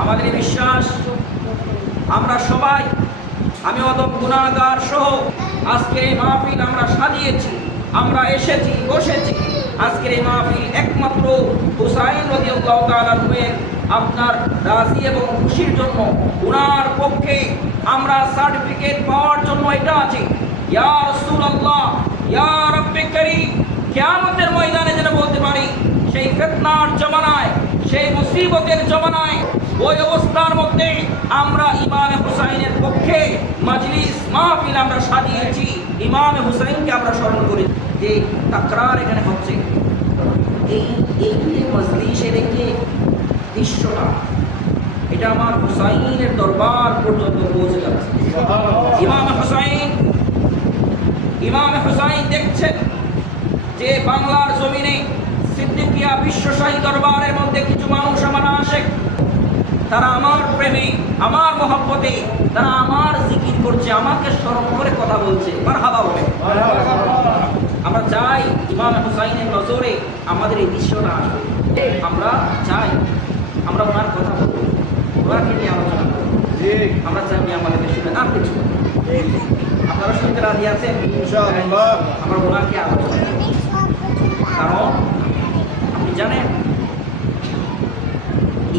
আমাদের বিশ্বাস আমরা সবাই, আমি অদম গুনাহগার সহ আজকের এই মাহফিল আমরা সাজিয়েছি, আমরা এসেছি, বসেছি। আজকের এই মাহফিল একমাত্র হুসাইন রাদিয়াল্লাহু তাআলা আনহুর আপনার রাজি এবং খুশির জন্য, উনার পক্ষে আমরা সার্টিফিকেট পাওয়ার জন্য এটা আছে। ইয়া রাসূলুল্লাহ, ইয়া রাব্বে কারীম, কিয়ামতের ময়দানে যেন বলতে পারি, সেই ফিতনার জমানায়, সেই মুসিবতের জমানায়, ওই অবস্থার মধ্যে আমরা ইমামে হুসাইনের পক্ষে মাজলিস মাহফিল আমরা সাজিয়েছি, ইমামে হুসাইনকে আমরা স্মরণ করি। যে তাকরার এখানে হচ্ছে, এই মজলিসের যে দৃশ্যটা, এটা আমার হুসাইনের দরবার পর্যন্ত পৌঁছে যাচ্ছে। ইমামে হুসাইন দেখছেন যে বাংলার জমিনে সিদ্দিকিয়া বিশ্বশাহী দরবারের মধ্যে কিছু মানুষ আমার আশেক, তারা আমার প্রেমে, আমার মহব্বতে, তারা আমার জিকির করছে, আমাকে স্মরণ করে কথা বলছে, মারহাবা বলে। আমরা চাই ইমাম হুসাইনের নজরে আমাদের এই দৃশ্যটা আসবে। আমরা চাই আমরা ওনার কথা বলবো, ওনাকে নিয়ে আলোচনা করবো। আমরা চাই উনি আমাদের শুনে আর কিছু। আপনারা শুনতে রাজি আছেন? আমরা ওনাকে আলোচনা করবো। কারণ আপনি জানেন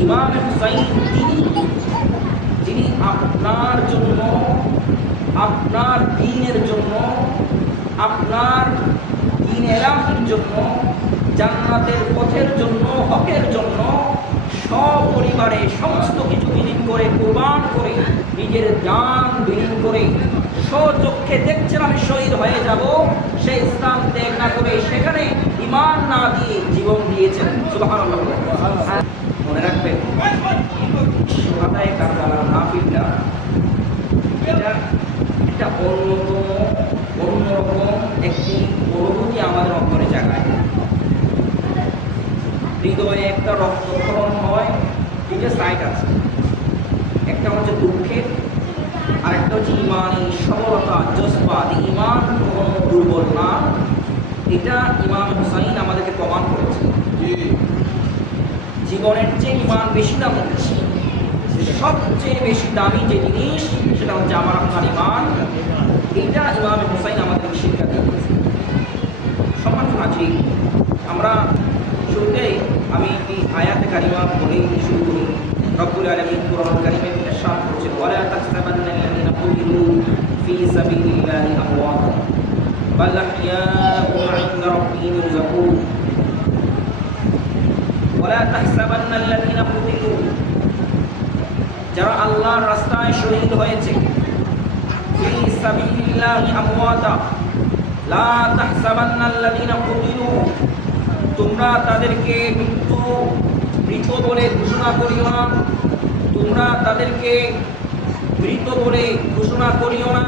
ইমাম হুসাইন যিনি আপনার জন্য, আপনার দ্বীনের জন্য, আপনার দ্বীন এলাহির জন্য, জান্নাতের পথের জন্য, হকের জন্য সপরিবারে সমস্ত কিছু বিলীন করে, কুরবান করে, নিজের জান বিলীন করে, স্বচক্ষে দেখছেন আমি শহীদ হয়ে যাব, সেই ইসলাম ত্যাগ না করে সেখানে ঈমান না দিয়ে জীবন দিয়েছেন। সুবহানাল্লাহ। মনে রাখবেন, সুহাদায়ে কারবালার মাহফিলটা এটা একটা অন্যরকম একটি অনুভূতি আমাদের অন্তরে জাগায়। হৃদয়ে একটা রক্তক্ষরণ হয়, দুটো সাইড আছে, একটা হচ্ছে দুঃখের, আর একটা হচ্ছে ইমানি সবলতা, জজবা, ইমান কখনো দুর্বল না। এটা ইমাম হুসাইন আমাদেরকে প্রমাণ করেছে। জীবনের চেয়ে ইমান বেশি দামি, সবচেয়ে বেশি দামি যে জিনিস সেটা হচ্ছে আমার আপনার ইমান। এটা ইমাম হুসাইন আমাদেরকে শিক্ষা দিয়েছে। সম্মানিত হাজির, আমরা শুরুতে আমি এই আয়াতে কারিমা বলে শুরু করি। রব্বুল আলামিন কুরআন কারীমে ইরশাদ করেছেন, ওয়ালা তাহসাবান্নাল্লাযীনা কুতিলু ফী সাবিলিল্লাহি আমওয়াত বাল আহইয়াউন 'ইনদা রাব্বিহিম ইরযাকুন। ওয়ালা তাহসাবান্নাল্লাযীনা কুতিলু, যারা আল্লাহর রাস্তায় শহীদ হয়েছে, ফী সাবিলিল্লাহি আমওয়াতা, লা তাহসাবান্নাল্লাযীনা কুতিলু, তোমরা তাদেরকে মৃত বলে ঘোষণা করিও না, তোমরা তাদেরকে মৃত বলে ঘোষণা করিও না।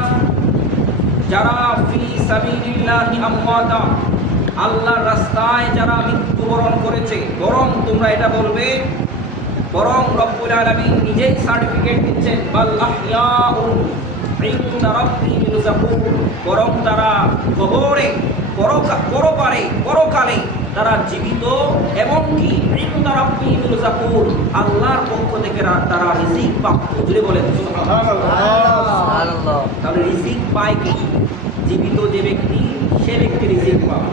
যারা ফি সাবিলিল্লাহি আমওয়াতা, আল্লাহর রাস্তায় যারা মৃত্যুবরণ করেছে, বরং তোমরা এটা বলবে, বরং রব্বুল আলামিন নিজেই সার্টিফিকেট দিচ্ছেন, বাল আহইয়াউন ইনদা রাব্বিহিম ইরযাকুন, বরং তারা কবরে, পরকালে তারা জীবিত, এমনকি ইনদা রাব্বিহিম ইরযাকুন, আল্লাহর পক্ষ থেকে তারা রিজিক প্রাপ্ত। জুড়ে বলেন সুবহানাল্লাহ। তাহলে রিজিক পায় কি? জীবিত যে ব্যক্তি, সে ব্যক্তি রিজিক পায়।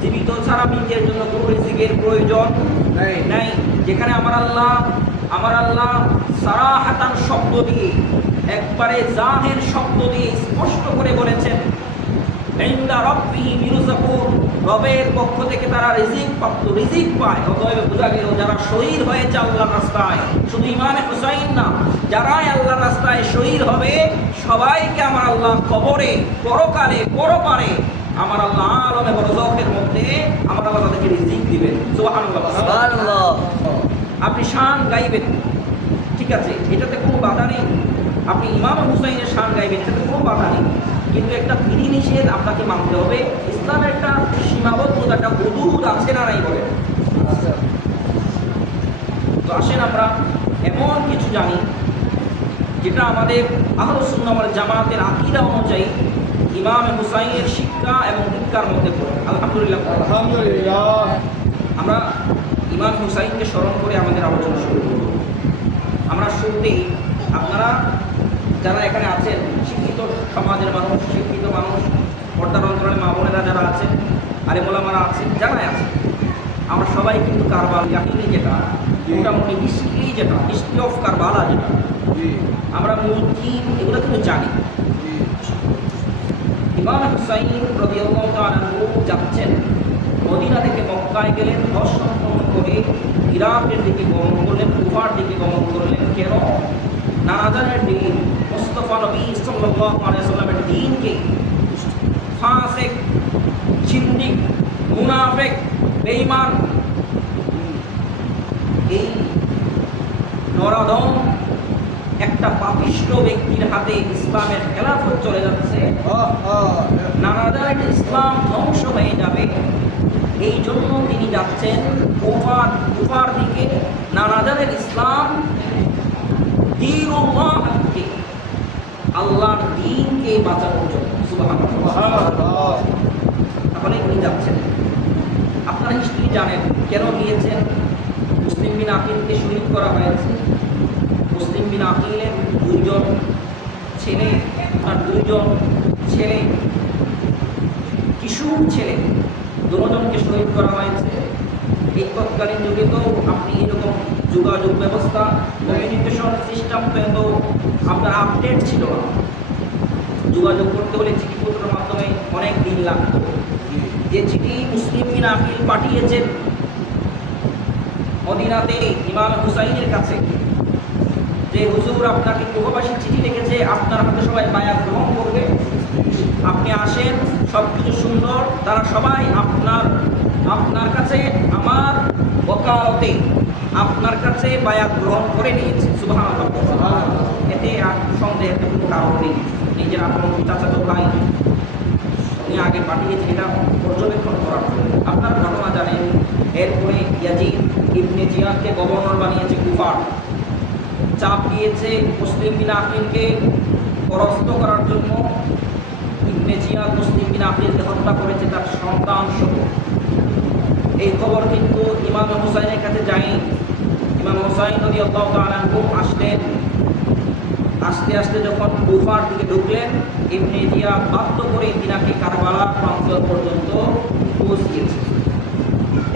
জীবিত ছাড়া নিজের জন্য কোনো রিজিকের প্রয়োজন নাই। যেখানে আমার আল্লাহ সারাহাতান শব্দ দিয়ে, একবারে জাহের শব্দ দিয়ে স্পষ্ট করে বলেছেন, ইনদা রাব্বিহিম ইরযাকুন, রবের পক্ষ থেকে তারা রিজিক প্রাপ্ত, রিজিক পায়। অতএব বোঝা গেল যারা শহীদ হয়েছে আল্লাহর রাস্তায়, শুধু ইমামে হুসাইন না, যারাই আল্লাহর রাস্তায় শহীদ হবে, সবাইকে আমার আল্লাহ কবরে, পরকালে, পরপারে, আমার আল্লাহ আলমে বরজখের মধ্যে আমার আল্লাহ তাদেরকে রিজিক দিবেন। সুবহানাল্লাহ। আপনি শান গাইবেন, ঠিক আছে, এটাতে কোনো বাধা নেই। আপনি ইমাম হুসাইনের শান গাইবেন, এটাতে কোনো বাধা নেই। কিন্তু একটা বিধিনিষেধ আপনাকে মানতে হবে। ইসলামের একটা সীমাবদ্ধতা, একটা হুদুদ আছে না নাই বলেন। তো আসেন আমরা এমন কিছু জানি যেটা আমাদের আহলে সুন্নাহ ওয়াল জামাতের আকীদা অনুযায়ী ইমাম হুসাইনের শিক্ষা এবং দীক্ষার মধ্যে পড়ে। আলহামদুলিল্লাহ। আমরা ইমাম হুসাইনকে স্মরণ করে আমাদের আলোচনা শুরু করব। শুরুতেই আপনারা যারা এখানে আছেন, শিক্ষিত সমাজের মানুষ, শিক্ষিত মানুষ, পর্দার অন্তরালে মা বোনেরা যারা আছেন, আলেম ওলামারা আছেন, যারাই আছেন, আমরা সবাই কিন্তু কারবাল কাহিনী যেটা মোটামুটি হিস্ট্রি অফ কারবালা যেটা আমরা মূল কি এগুলো কিন্তু জানি। ইমাম হুসাইন রাদিয়াল্লাহু তাআলা আনহু যাচ্ছেন, মদিনা থেকে মক্কায় গেলেন, হজ সম্পন্ন করে ইরাকের দিকে গমন করলেন, কুফার দিকে গমন করলেন। কেন? নানাজানের দিন, মুস্তাফা নবী সাল্লাল্লাহু আলাইহি ওয়াসাল্লামের দ্বীনকে ফাসিক, জিন্দিক, মুনাফিক, বেঈমান, এই নরাধম একটা পাপিষ্ঠ ব্যক্তির হাতে ইসলামের খেলাফত চলে যাচ্ছে, নানাজানের ইসলাম ধ্বংস হয়ে যাবে। এই জন্য তিনি যাচ্ছেন কুফার দিকে, নানাজানের ইসলাম দ্বীনুল্লাহকে, আল্লাহর দ্বীনকে বাঁচানোর জন্য। সুবহানাল্লাহ। তাহলে তিনি যাচ্ছেন, আপনারা হিস্ট্রি জানেন কেন গিয়েছেন। মুসলিম বিন আকিলকে শহীদ করা হয়েছে। মুসলিম বিন আকিলের দুইজন ছেলে, কিশোর ছেলে, দুজনকে শহীদ করা হয়েছে। এই তৎকালীন যুগে তো আপনি এরকম যোগাযোগ ব্যবস্থা, কমিউনিকেশন সিস্টেম তো আপনার আপডেট ছিল না। যোগাযোগ করতে হলে চিঠিপত্রের মাধ্যমে অনেক দিন লাগতো। যে চিঠি মুসলিম বিন আকিল পাঠিয়েছেন মদিনাতে ইমাম হুসাইনের কাছে, যে হুজুর আপনাকে কুফাবাসী চিঠি লিখেছে, আপনার হাতে সবাই বায়াত গ্রহণ করবে, আপনি আসেন, সব কিছু সুন্দর, তারা সবাই আপনার কাছে আমার ওকালতে আপনার কাছে বায়াত গ্রহণ করে নিয়েছে। সুবহানাল্লাহ। এতে সন্দেহের কোনো কারণ নেই। নিজের আপন চাচাতো ভাই উনি আগে পাঠিয়েছে, এটা পর্যবেক্ষণ করার জন্য। আপনার ঘটনা জানেন। এরপরে ইয়াজিদ ইবনে জিয়াদকে গভর্নর বানিয়েছে কুফার, চাপ দিয়েছে মুসলিম বিন আকিলকে পরাস্ত করার জন্য। ইবনে জিয়াদ মুসলিম বিন আকিলকে হত্যা করেছে তার সন্তান সহ। এই খবর কিন্তু ইমাম হুসাইনের কাছে যায়নি। ইমাম হুসাইন রাদিয়াল্লাহু তাআলা আনহু আসলেন, আস্তে আস্তে যখন কুফার দিকে ঢুকলেন, ইবনে জিয়াদ বাধ্য করে তিনাকে কারবালা প্রান্তর পর্যন্ত পৌঁছিয়েছে।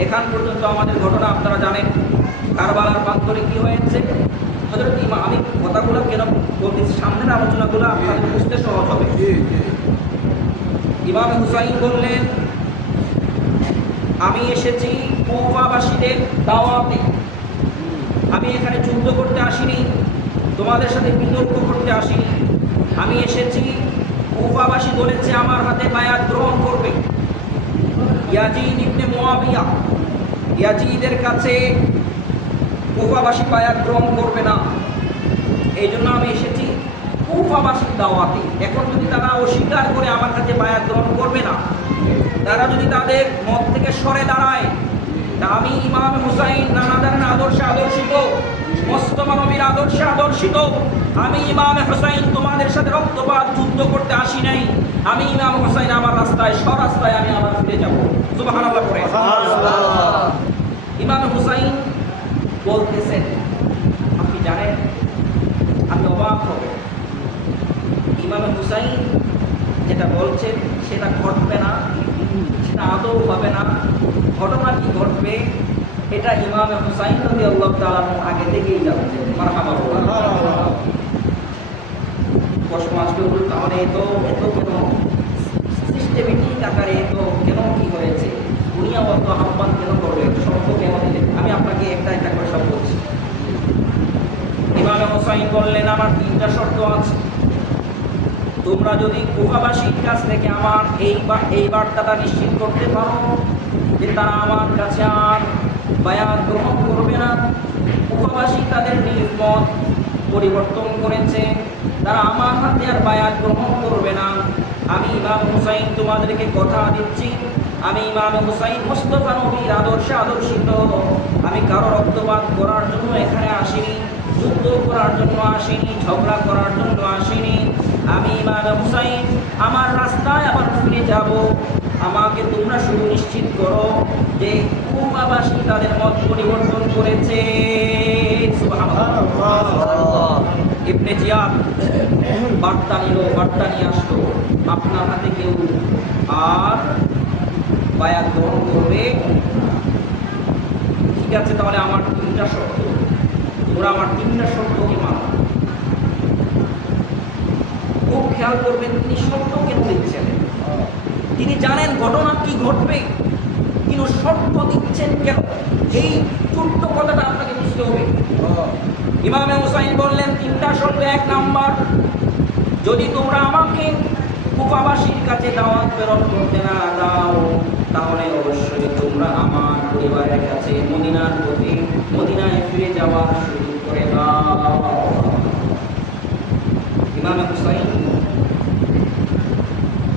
এখান পর্যন্ত আমাদের ঘটনা আপনারা জানেন। কারবালার প্রান্তরে কি হয়েছে, হযরত ইমাম, আমি কথাগুলো কেন বলতেছি, সামনের আলোচনাগুলো আপনাদের বুঝতে সহজ হবে। ইমাম হুসাইন বললেন, আমি এসেছি কুফাবাসীদের দাওয়াতে, আমি এখানে যুদ্ধ করতে আসিনি, তোমাদের সাথে বিতর্ক করতে আসিনি। আমি এসেছি, কুফাবাসী বলেছে আমার হাতে বায়াত গ্রহণ করবে। ইয়াজিদ ইবনে মুয়াবিয়া, ইয়াজিদের কাছে কুফাবাসী বায়াত গ্রহণ করবে না। এই জন্য আমি এসেছি কুফাবাসীর দাওয়াতে। এখন যদি তারা অস্বীকার করে আমার কাছে বায়াত গ্রহণ করবে না, তারা যদি তাদের মত থেকে সরে দাঁড়ায়, আমি ইমাম হুসাইন নানাজানের আদর্শে আদর্শিত, মোস্তফা নবীর আদর্শে আদর্শিত, আমি ইমাম হুসাইন তোমাদের সাথে রক্তপাত যুদ্ধ করতে আসি নাই। আমি ইমাম হুসাইন আমার রাস্তায়, স্বরাস্তায় আমি আবার ফিরে যাব। সুবহানাল্লাহ করে ইমাম হুসাইন বলতেছেন, আপনি জানেন, আপনি অবাক হবেন, ইমাম হুসাইন যেটা বলছেন সেটা ঘটবে না, সেটা আদৌ হবে না। ঘটনা কি ঘটবে এটা ইমাম হুসাইন রাদিয়াল্লাহু তাআলা আগে থেকেই জানতেন। মারহাবা। প্রশ্ন আসবে, তাহলে এত কেন সিস্টেমেটিক আকারে এত কেন কি হয়েছে, দুনিয়া অত আহ্বান কেন করবে, শর্ত কেন দিলেন? আমি আপনাকে একটা একটা করে সব বলছি। ইমাম হুসাইন বললেন, আমার তিনটা শর্ত আছে। তোমরা যদি কুফাবাসীর কাছ থেকে আমার এই বার্তাটা নিশ্চিত করতে পারো যে তারা আমার কাছে আর বায়াত গ্রহণ করবে না, কুফাবাসী তাদের নিজ মত পরিবর্তন করেছে, তারা আমার হাতে আর বায়াত গ্রহণ করবে না, আমি ইমাম হুসাইন তোমাদেরকে কথা দিচ্ছি, আমি ইমাম হুসাইন মুস্তাফা নবীর আদর্শে আদর্শিত। আমি কারো রক্তপাত করার জন্য এখানে আসিনি, যুদ্ধ করার জন্য আসিনি, ঝগড়া করার জন্য আসিনি। আমি ইমাম হুসাইন আমার রাস্তায় আবার ফিরে যাব। আমাকে তোমরা শুধু নিশ্চিত করো যে কুফাবাসী তাদের মত পরিবর্তন করেছে। সুবহানাল্লাহ। ইবনে জিয়াদ বার্তা নিয়ে আসলো, আপনার হাতে কেউ আর বায়াত গ্রহণ করবে? ঠিক আছে, তাহলে আমার 3টা শর্ত, তোমরা আমার 3টা শর্তকে মানো। খুব খেয়াল করবেন তিনি শর্ত কেন দিচ্ছেন। তিনি জানেন ঘটনা কি ঘটবে, কিন্তু শর্ত দিচ্ছেন কেন, এই ছোট্ট কথাটা আপনাকে বুঝতে হবে। ইমামে হুসাইন বললেন 3টা শর্ত। 1 নাম্বার, যদি তোমরা আমাকে কুফাবাসীর কাছে দাওয়াত প্রেরণ করতে না দাও, তাহলে অবশ্যই তোমরা আমার পরিবারের কাছে মদিনার প্রতি মদিনায় ফিরে যাওয়ার সুযোগ করে দাও। ইমামে হুসাইন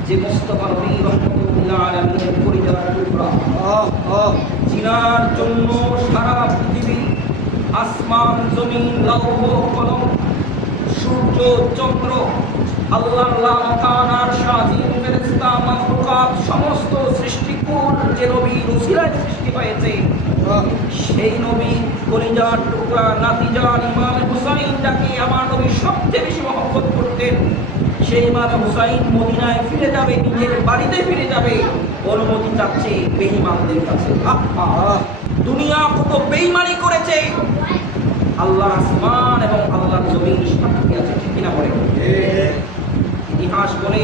যে মুস্তাফা নবী রাহমাতুল্লাহ আলাইহির পরিবার টুকরা, জিনার জন্য সারা পৃথিবী, আসমান জমিন, লৌহ কলম, সূর্য চন্দ্র, আল্লাহ মাকানার শাহিন ফেরেশতা মাখলুকাত, সমস্ত সৃষ্টিকুল যে নবীর উসিলায় সৃষ্টি হয়েছে, সেই নবী কলিজার টুকরা নাতিজান ইমাম হুসাইন, যাকে আমার নবী সবচেয়ে বেশি মহব্বত করতেন, সেই ইমাম হুসাইন মদিনায় ফিরে যাবে, নিজের বাড়িতে ফিরে যাবে, অনুমতি চাচ্ছে বেঈমানদের কাছে। দুনিয়া কত বেঈমানি করেছে, আল্লাহ আসমান এবং আল্লাহ জমিন সাক্ষী আছে, ঠিক কিনা বলে? ইতিহাস বলে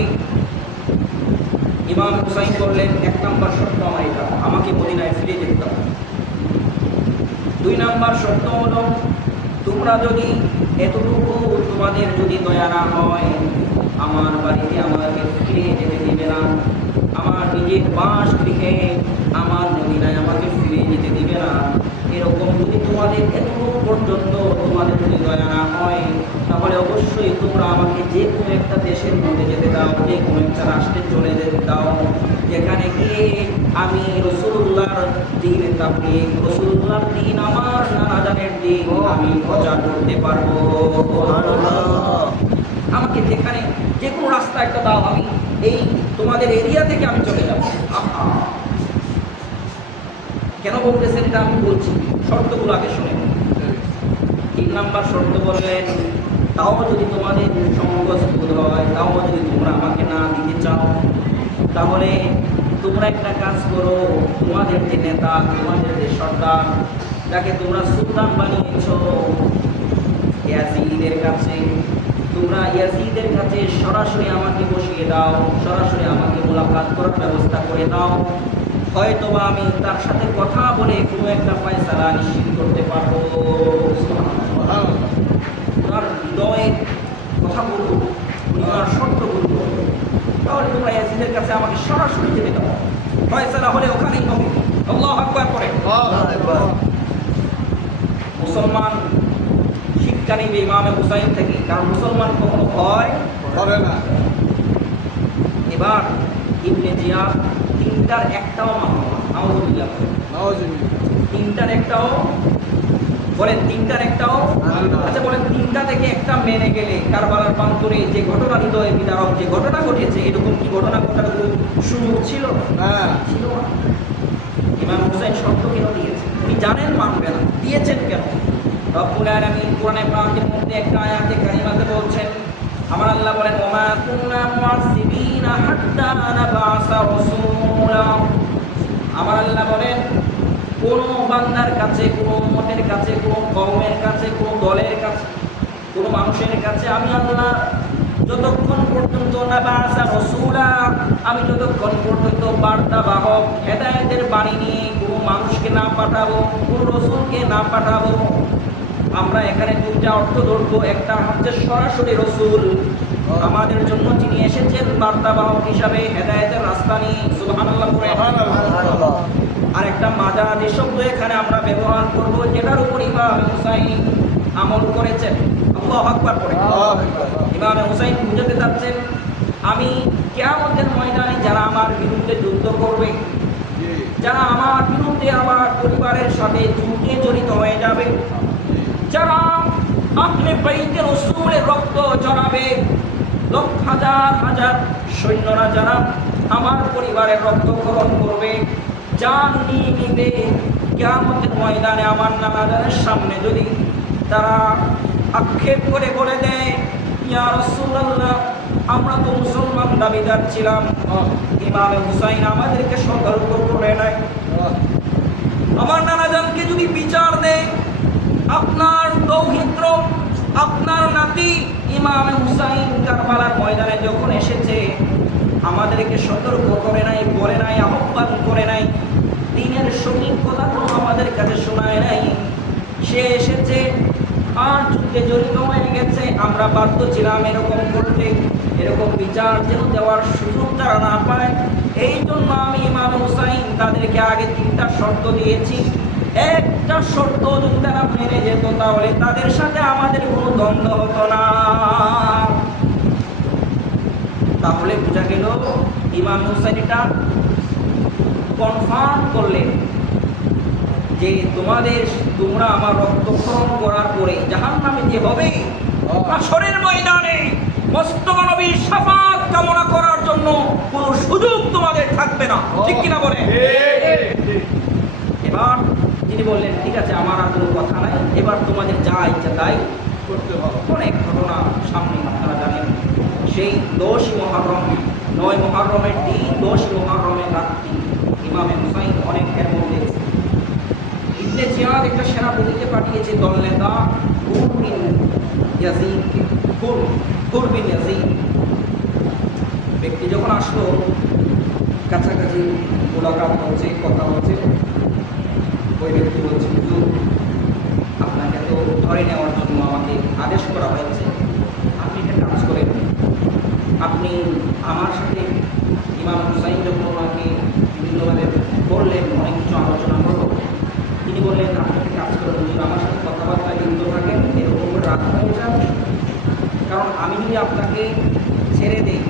ইমাম হুসাইন বললেন 1 নাম্বার শর্ত আমার এটা, আমাকে মদিনায় ফিরে যেতে হবে। 2 নাম্বার শর্ত হলো, তোমরা যদি এতটুকু তোমাদের যদি দয়া না হয়, আমার বাড়িতে আমাকে ফিরে যেতে দিবে না, আমার নিজের বাস গৃহে আমার মদিনায় আমাকে ফিরে যেতে দিবে না, এরকম যদি তোমাদের এতটুকু পর্যন্ত তোমাদের যদি দয়া না হয়, তাহলে অবশ্যই তোমরা আমাকে যে কোনো একটা দেশের মধ্যে যেতে দাও, যে কোনো একটা রাষ্ট্রে চলে যেতে দাও, যেখানে গিয়ে আমি রাসূলুল্লাহর দ্বীনের তাবলীগ, রাসূলুল্লাহর দ্বীন, আমার নানা জানের দ্বীন আমি প্রচার করতে পারবো। আমাকে যেখানে যে কোনো রাস্তা একটা দাও, আমি এই তোমাদের এরিয়া থেকে আমি চলে যাব। কেন বলতেছেন এটা আমি বলছি, শর্তগুলো আগে শুনে। 3 নাম্বার শর্ত বললেন, তাও যদি তোমাদের সংকোচ বোধ হয়, তাও যদি তোমরা আমাকে না দিতে চাও, তাহলে তোমরা একটা কাজ করো, তোমাদের যে নেতা, তোমাদের যে সর্দার, যাকে তোমরা সুলতান বানিয়েছ, ইয়াজিদের কাছে, তোমরা ইয়াজিদের কাছে সরাসরি আমাকে বসিয়ে দাও, সরাসরি আমাকে মোলাকাত করার ব্যবস্থা করে দাও, হয়তোবা আমি তার সাথে কথা বলে কোনো একটা ফয়সালা নিশ্চিত করতে পারবো। ওনার হৃদয়ের কথা বলবো, ওনার শর্ত বলবো, তাহলে তোমরা ইয়াজিদের কাছে আমাকে সরাসরি যেতে দাও, ফয়সালা হলে ওখানেই হবে। আল্লাহু আকবার করে। মুসলমান শিক্ষা নিবে ইমামে হুসাইন থেকে, কারণ মুসলমান কখনো ভয় করে না। এবার ইবনে জিয়াদ 3টার একটাও মানল না। নাউযুবিল্লাহ, 3টার একটাও বলেন, 3টার একটাও। আচ্ছা বলেন, 3টা থেকে একটা মেনে গেলে কারবালার প্রান্তরে যে ঘটনা, হৃদয় বিদারক যে ঘটনা ঘটেছে, এরকম কি ঘটনা ঘটার সুযোগ ছিল? ছিল না। ইমাম হুসাইন শর্ত কেন দিয়েছে? উনি জানেন মানবে না, দিয়েছেন কেন? রব্বুল আলামিন কোরআনে পাকের মধ্যে একটা আয়াতে কারিমাতে বলছেন, আমার আল্লাহ বলেন, ওমা কুননা মুআযিবিনা হাত্তা নাবআসা রাসূলা। আমার আল্লাহ বলেন, কোন বান্দার কাছে, কোন উম্মতের কাছে, কোন কওমের কাছে, কোন দলের কাছে, কোন মানুষের কাছে আমি আল্লাহ যতক্ষণ পর্যন্ত নাবআসা রাসূলা, আমি যতক্ষণ পর্যন্ত বার্তা বাহক হেদায়েতের বাণী নিয়ে কোন মানুষকে না পাঠাবো, কোন রাসূলকে না পাঠাবো, আমরা এখানে 2টা অর্থ ধরবো। একটা হচ্ছে সরাসরি রাসূল, আমাদের জন্য যিনি এসেছেন বার্তাবাহক হিসাবে হেদায়েতের রাস্তা নিয়ে, সুবহানাল্লাহ। আর একটা মাজাজি শব্দ এখানে আমরা ব্যবহার করব, যেটার উপর ইমাম হুসাইন আমল করেছেন। আল্লাহু আকবার করে। ইমাম হুসাইন বুঝাতে চাচ্ছেন, আমি কিয়ামতের ময়দানে যারা আমার বিরুদ্ধে যুদ্ধ করবে, যারা আমার বিরুদ্ধে আমার পরিবারের সাথে যুদ্ধে জড়িত হয়ে যাবে, যারা আহলে বাইতে রাসূলের রক্ত ঝরাবে, লক্ষ হাজার হাজার সৈন্যরা যারা আমার পরিবারের রক্তক্ষরণ করবে, জান নিয়ে নিবে, কিয়ামতের ময়দানে আমার নামাজের সামনে যদি তারা আক্ষেপ করে বলে দেয়, ইয়া রাসূলুল্লাহ, আমরা তো মুসলমান দাবিদার ছিলাম, ইমাম হুসাইন আমাদেরকে সতর্ক করে নাই। আমার নানাজানকে যদি বিচার দেয়, আপনার দৌহিত্র, আপনার নাতি ইমাম হুসাইন কারবালার ময়দানে যখন এসেছে, আমাদেরকে সতর্ক করে নাই, বলে নাই, আহ্বান করে নাই, দিনের সঠিক কথা তো আমাদের কাছে শোনায় নাই। সে এসেছে আর যুদ্ধে জড়িত হয়ে গেছে, আমরা বাধ্য ছিলাম এরকম করতে, এরকম বিচার যেন দেওয়ার সুযোগ তারা না পায়। এই জন্য আমি ইমাম হুসাইন তাদেরকে আগে 3টা শর্ত দিয়েছি। একটা শর্ত যদি তারা মেনে যেত, তাহলে তাদের সাথে আমাদের কোনো দ্বন্দ্ব হতো না। তাহলে বোঝা গেল ইমাম হুসাইন এটা কনফার্ম করলেন যে তোমরা আমার রক্তক্ষরণ করার পরে জাহান্নামে যে হবে, হাশরের ময়দানে মুস্তাফা নবীর শাফাত কামনা করার জন্য কোনো সুযোগ তোমাদের থাকবে না। ঠিক কিনা বলে? এবার তিনি বললেন, ঠিক আছে, আমার আর কোনো কথা নাই, এবার তোমাদের যা ইচ্ছা তাই করতে হবে। অনেক ঘটনা সামনে আপনারা জানেন। সেই 10 মুহররম, 9 মুহররমের দিন, 10 মুহররমের রাত্রি ইমাম হুসাইন অনেক এর মধ্যে ইবনে জিয়াদ একটা সেনাপতিকে পাঠিয়েছে দলনেতা হুর বিন ইয়াজিদ। ব্যক্তি যখন আসলো, কাছাকাছি মোলাকাত হচ্ছে, কথা হচ্ছে, ওই ব্যক্তি বলছে, হুজুর আপনাকে তো ধরে নেওয়ার জন্য আমাকে আদেশ করা হয়েছে, আপনি একটা কাজ করেন, আপনি আমার সাথে ইমাম হুসাইন যখন ওনাকে বিভিন্নভাবে বললেন, অনেক কিছু আলোচনা করলো, তিনি বললেন, আপনি একটা কাজ করেন, হুজুর আমার সাথে কথাবার্তায় লিপ্ত থাকেন, এরকম করে রাত হয়ে যান, কারণ আমি যদি আপনাকে ছেড়ে দিই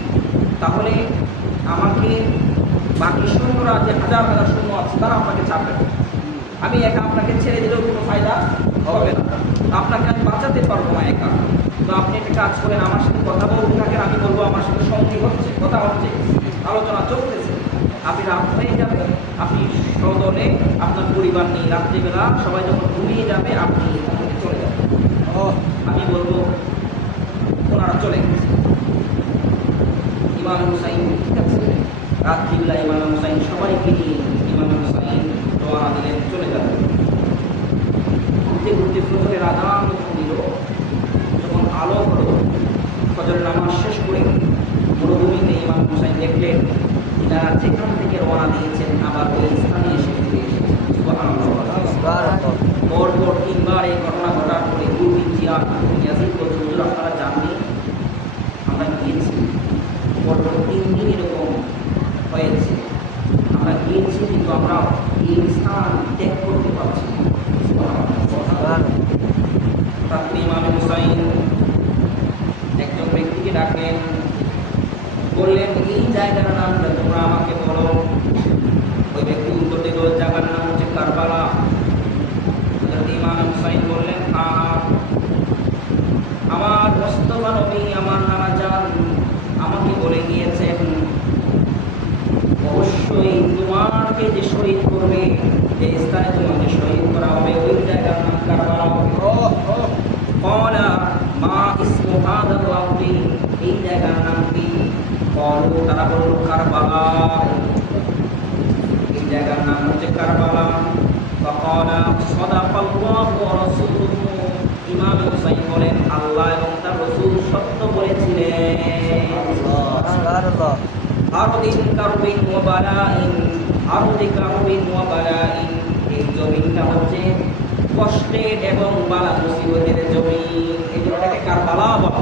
তাহলে আমাকে বাকি সৈন্যরা যে হাজার হাজার সৈন্য আছে তারা আপনাকে ছাড়বে না। আমি একা আপনাকে ছেড়ে দিলেও কোনো ফায়দা হবে না, আপনাকে আমি বাঁচাতে পারবো না একা। তো আপনি একটা কাজ করেন, আমার সাথে কথা বলতে থাকেন, আমি বলবো আমার সাথে সন্ধি হচ্ছে, কথা হচ্ছে, আলোচনা চলতেছে, আপনি রাত হয়ে যাবে, আপনি সদলে আপনার পরিবার নিয়ে রাত্রিবেলা সবাই যখন ঘুমিয়ে যাবে আপনি এখান থেকে চলে যাবেন। আমি বলবো ওনারা চলে গেছে। ইমাম হুসাইন ঠিক আছে, রাত্রিবেলা ইমাম হুসাইন সবাইকে নিয়ে ইমাম হুসাইন রওনা দিলেন, চলে যাবেন। ঘুরতে ঘুরতে ফজরের আযান যখন দিল, যখন আলো হলো, ফজরের নামাজ শেষ করে মরুভূমিতে ইমাম হুসাইন দেখলেন যারা যেখান থেকে রওনা দিয়েছেন আবার ওই স্থানে এসে ফিরে এসেছেন। সুবহানাল্লাহ। পরপর 3বার এই ঘটনা ঘটার পরে হুর বিন ইয়াজিদ বলতে, হুজুর আপনারা জাননি, আমরা গিয়েছি, পরপর 3 দিন এরকম হয়েছে, আমরা গিয়েছি কিন্তু আমরা এই স্থান ত্যাগ করতে পারছি না। তারপরে ইমাম হুসাইন একজন ব্যক্তিকে ডাকলেন, বললেন, এই জায়গার নামটা তোমরা আমাকে বলো। ওই ব্যক্তি উত্তর দিল, জায়গার নাম হচ্ছে কারবালা। ইমাম হুসাইন বললেন, হ্যাঁ, আমার মুস্তাফা নবী, আমার নানাজান আমাকে বলে গিয়েছেন, অবশ্যই তোমাকে যে শহীদ করবে, যে স্থানে তোমাকে শহীদ করা হবে, ওই জায়গার নাম কারবালা হবে। ক্বালা মা ইসমু হাযাল ওয়াদি, এই জায়গার নাম কি? ক্বালু, তারা বলল কারবালা, এই জায়গার নাম হচ্ছে কারবালা। ফাকালা সাদাকাল্লাহু ওয়া রাসূলুহু, ইমাম হুসাইন বলেন, আল্লাহ এবং তার রাসূল সত্য বলেছিলেন। সুবহানাল্লাহ। আরদিন কারবিন ওয়া বালাইন, আরদি কারবিন ওয়া বালাইন, এই জমিনটা হচ্ছে কষ্টের এবং বালা মুসিবতের জমিন, এই জমিনটাকে কারবালা বলা।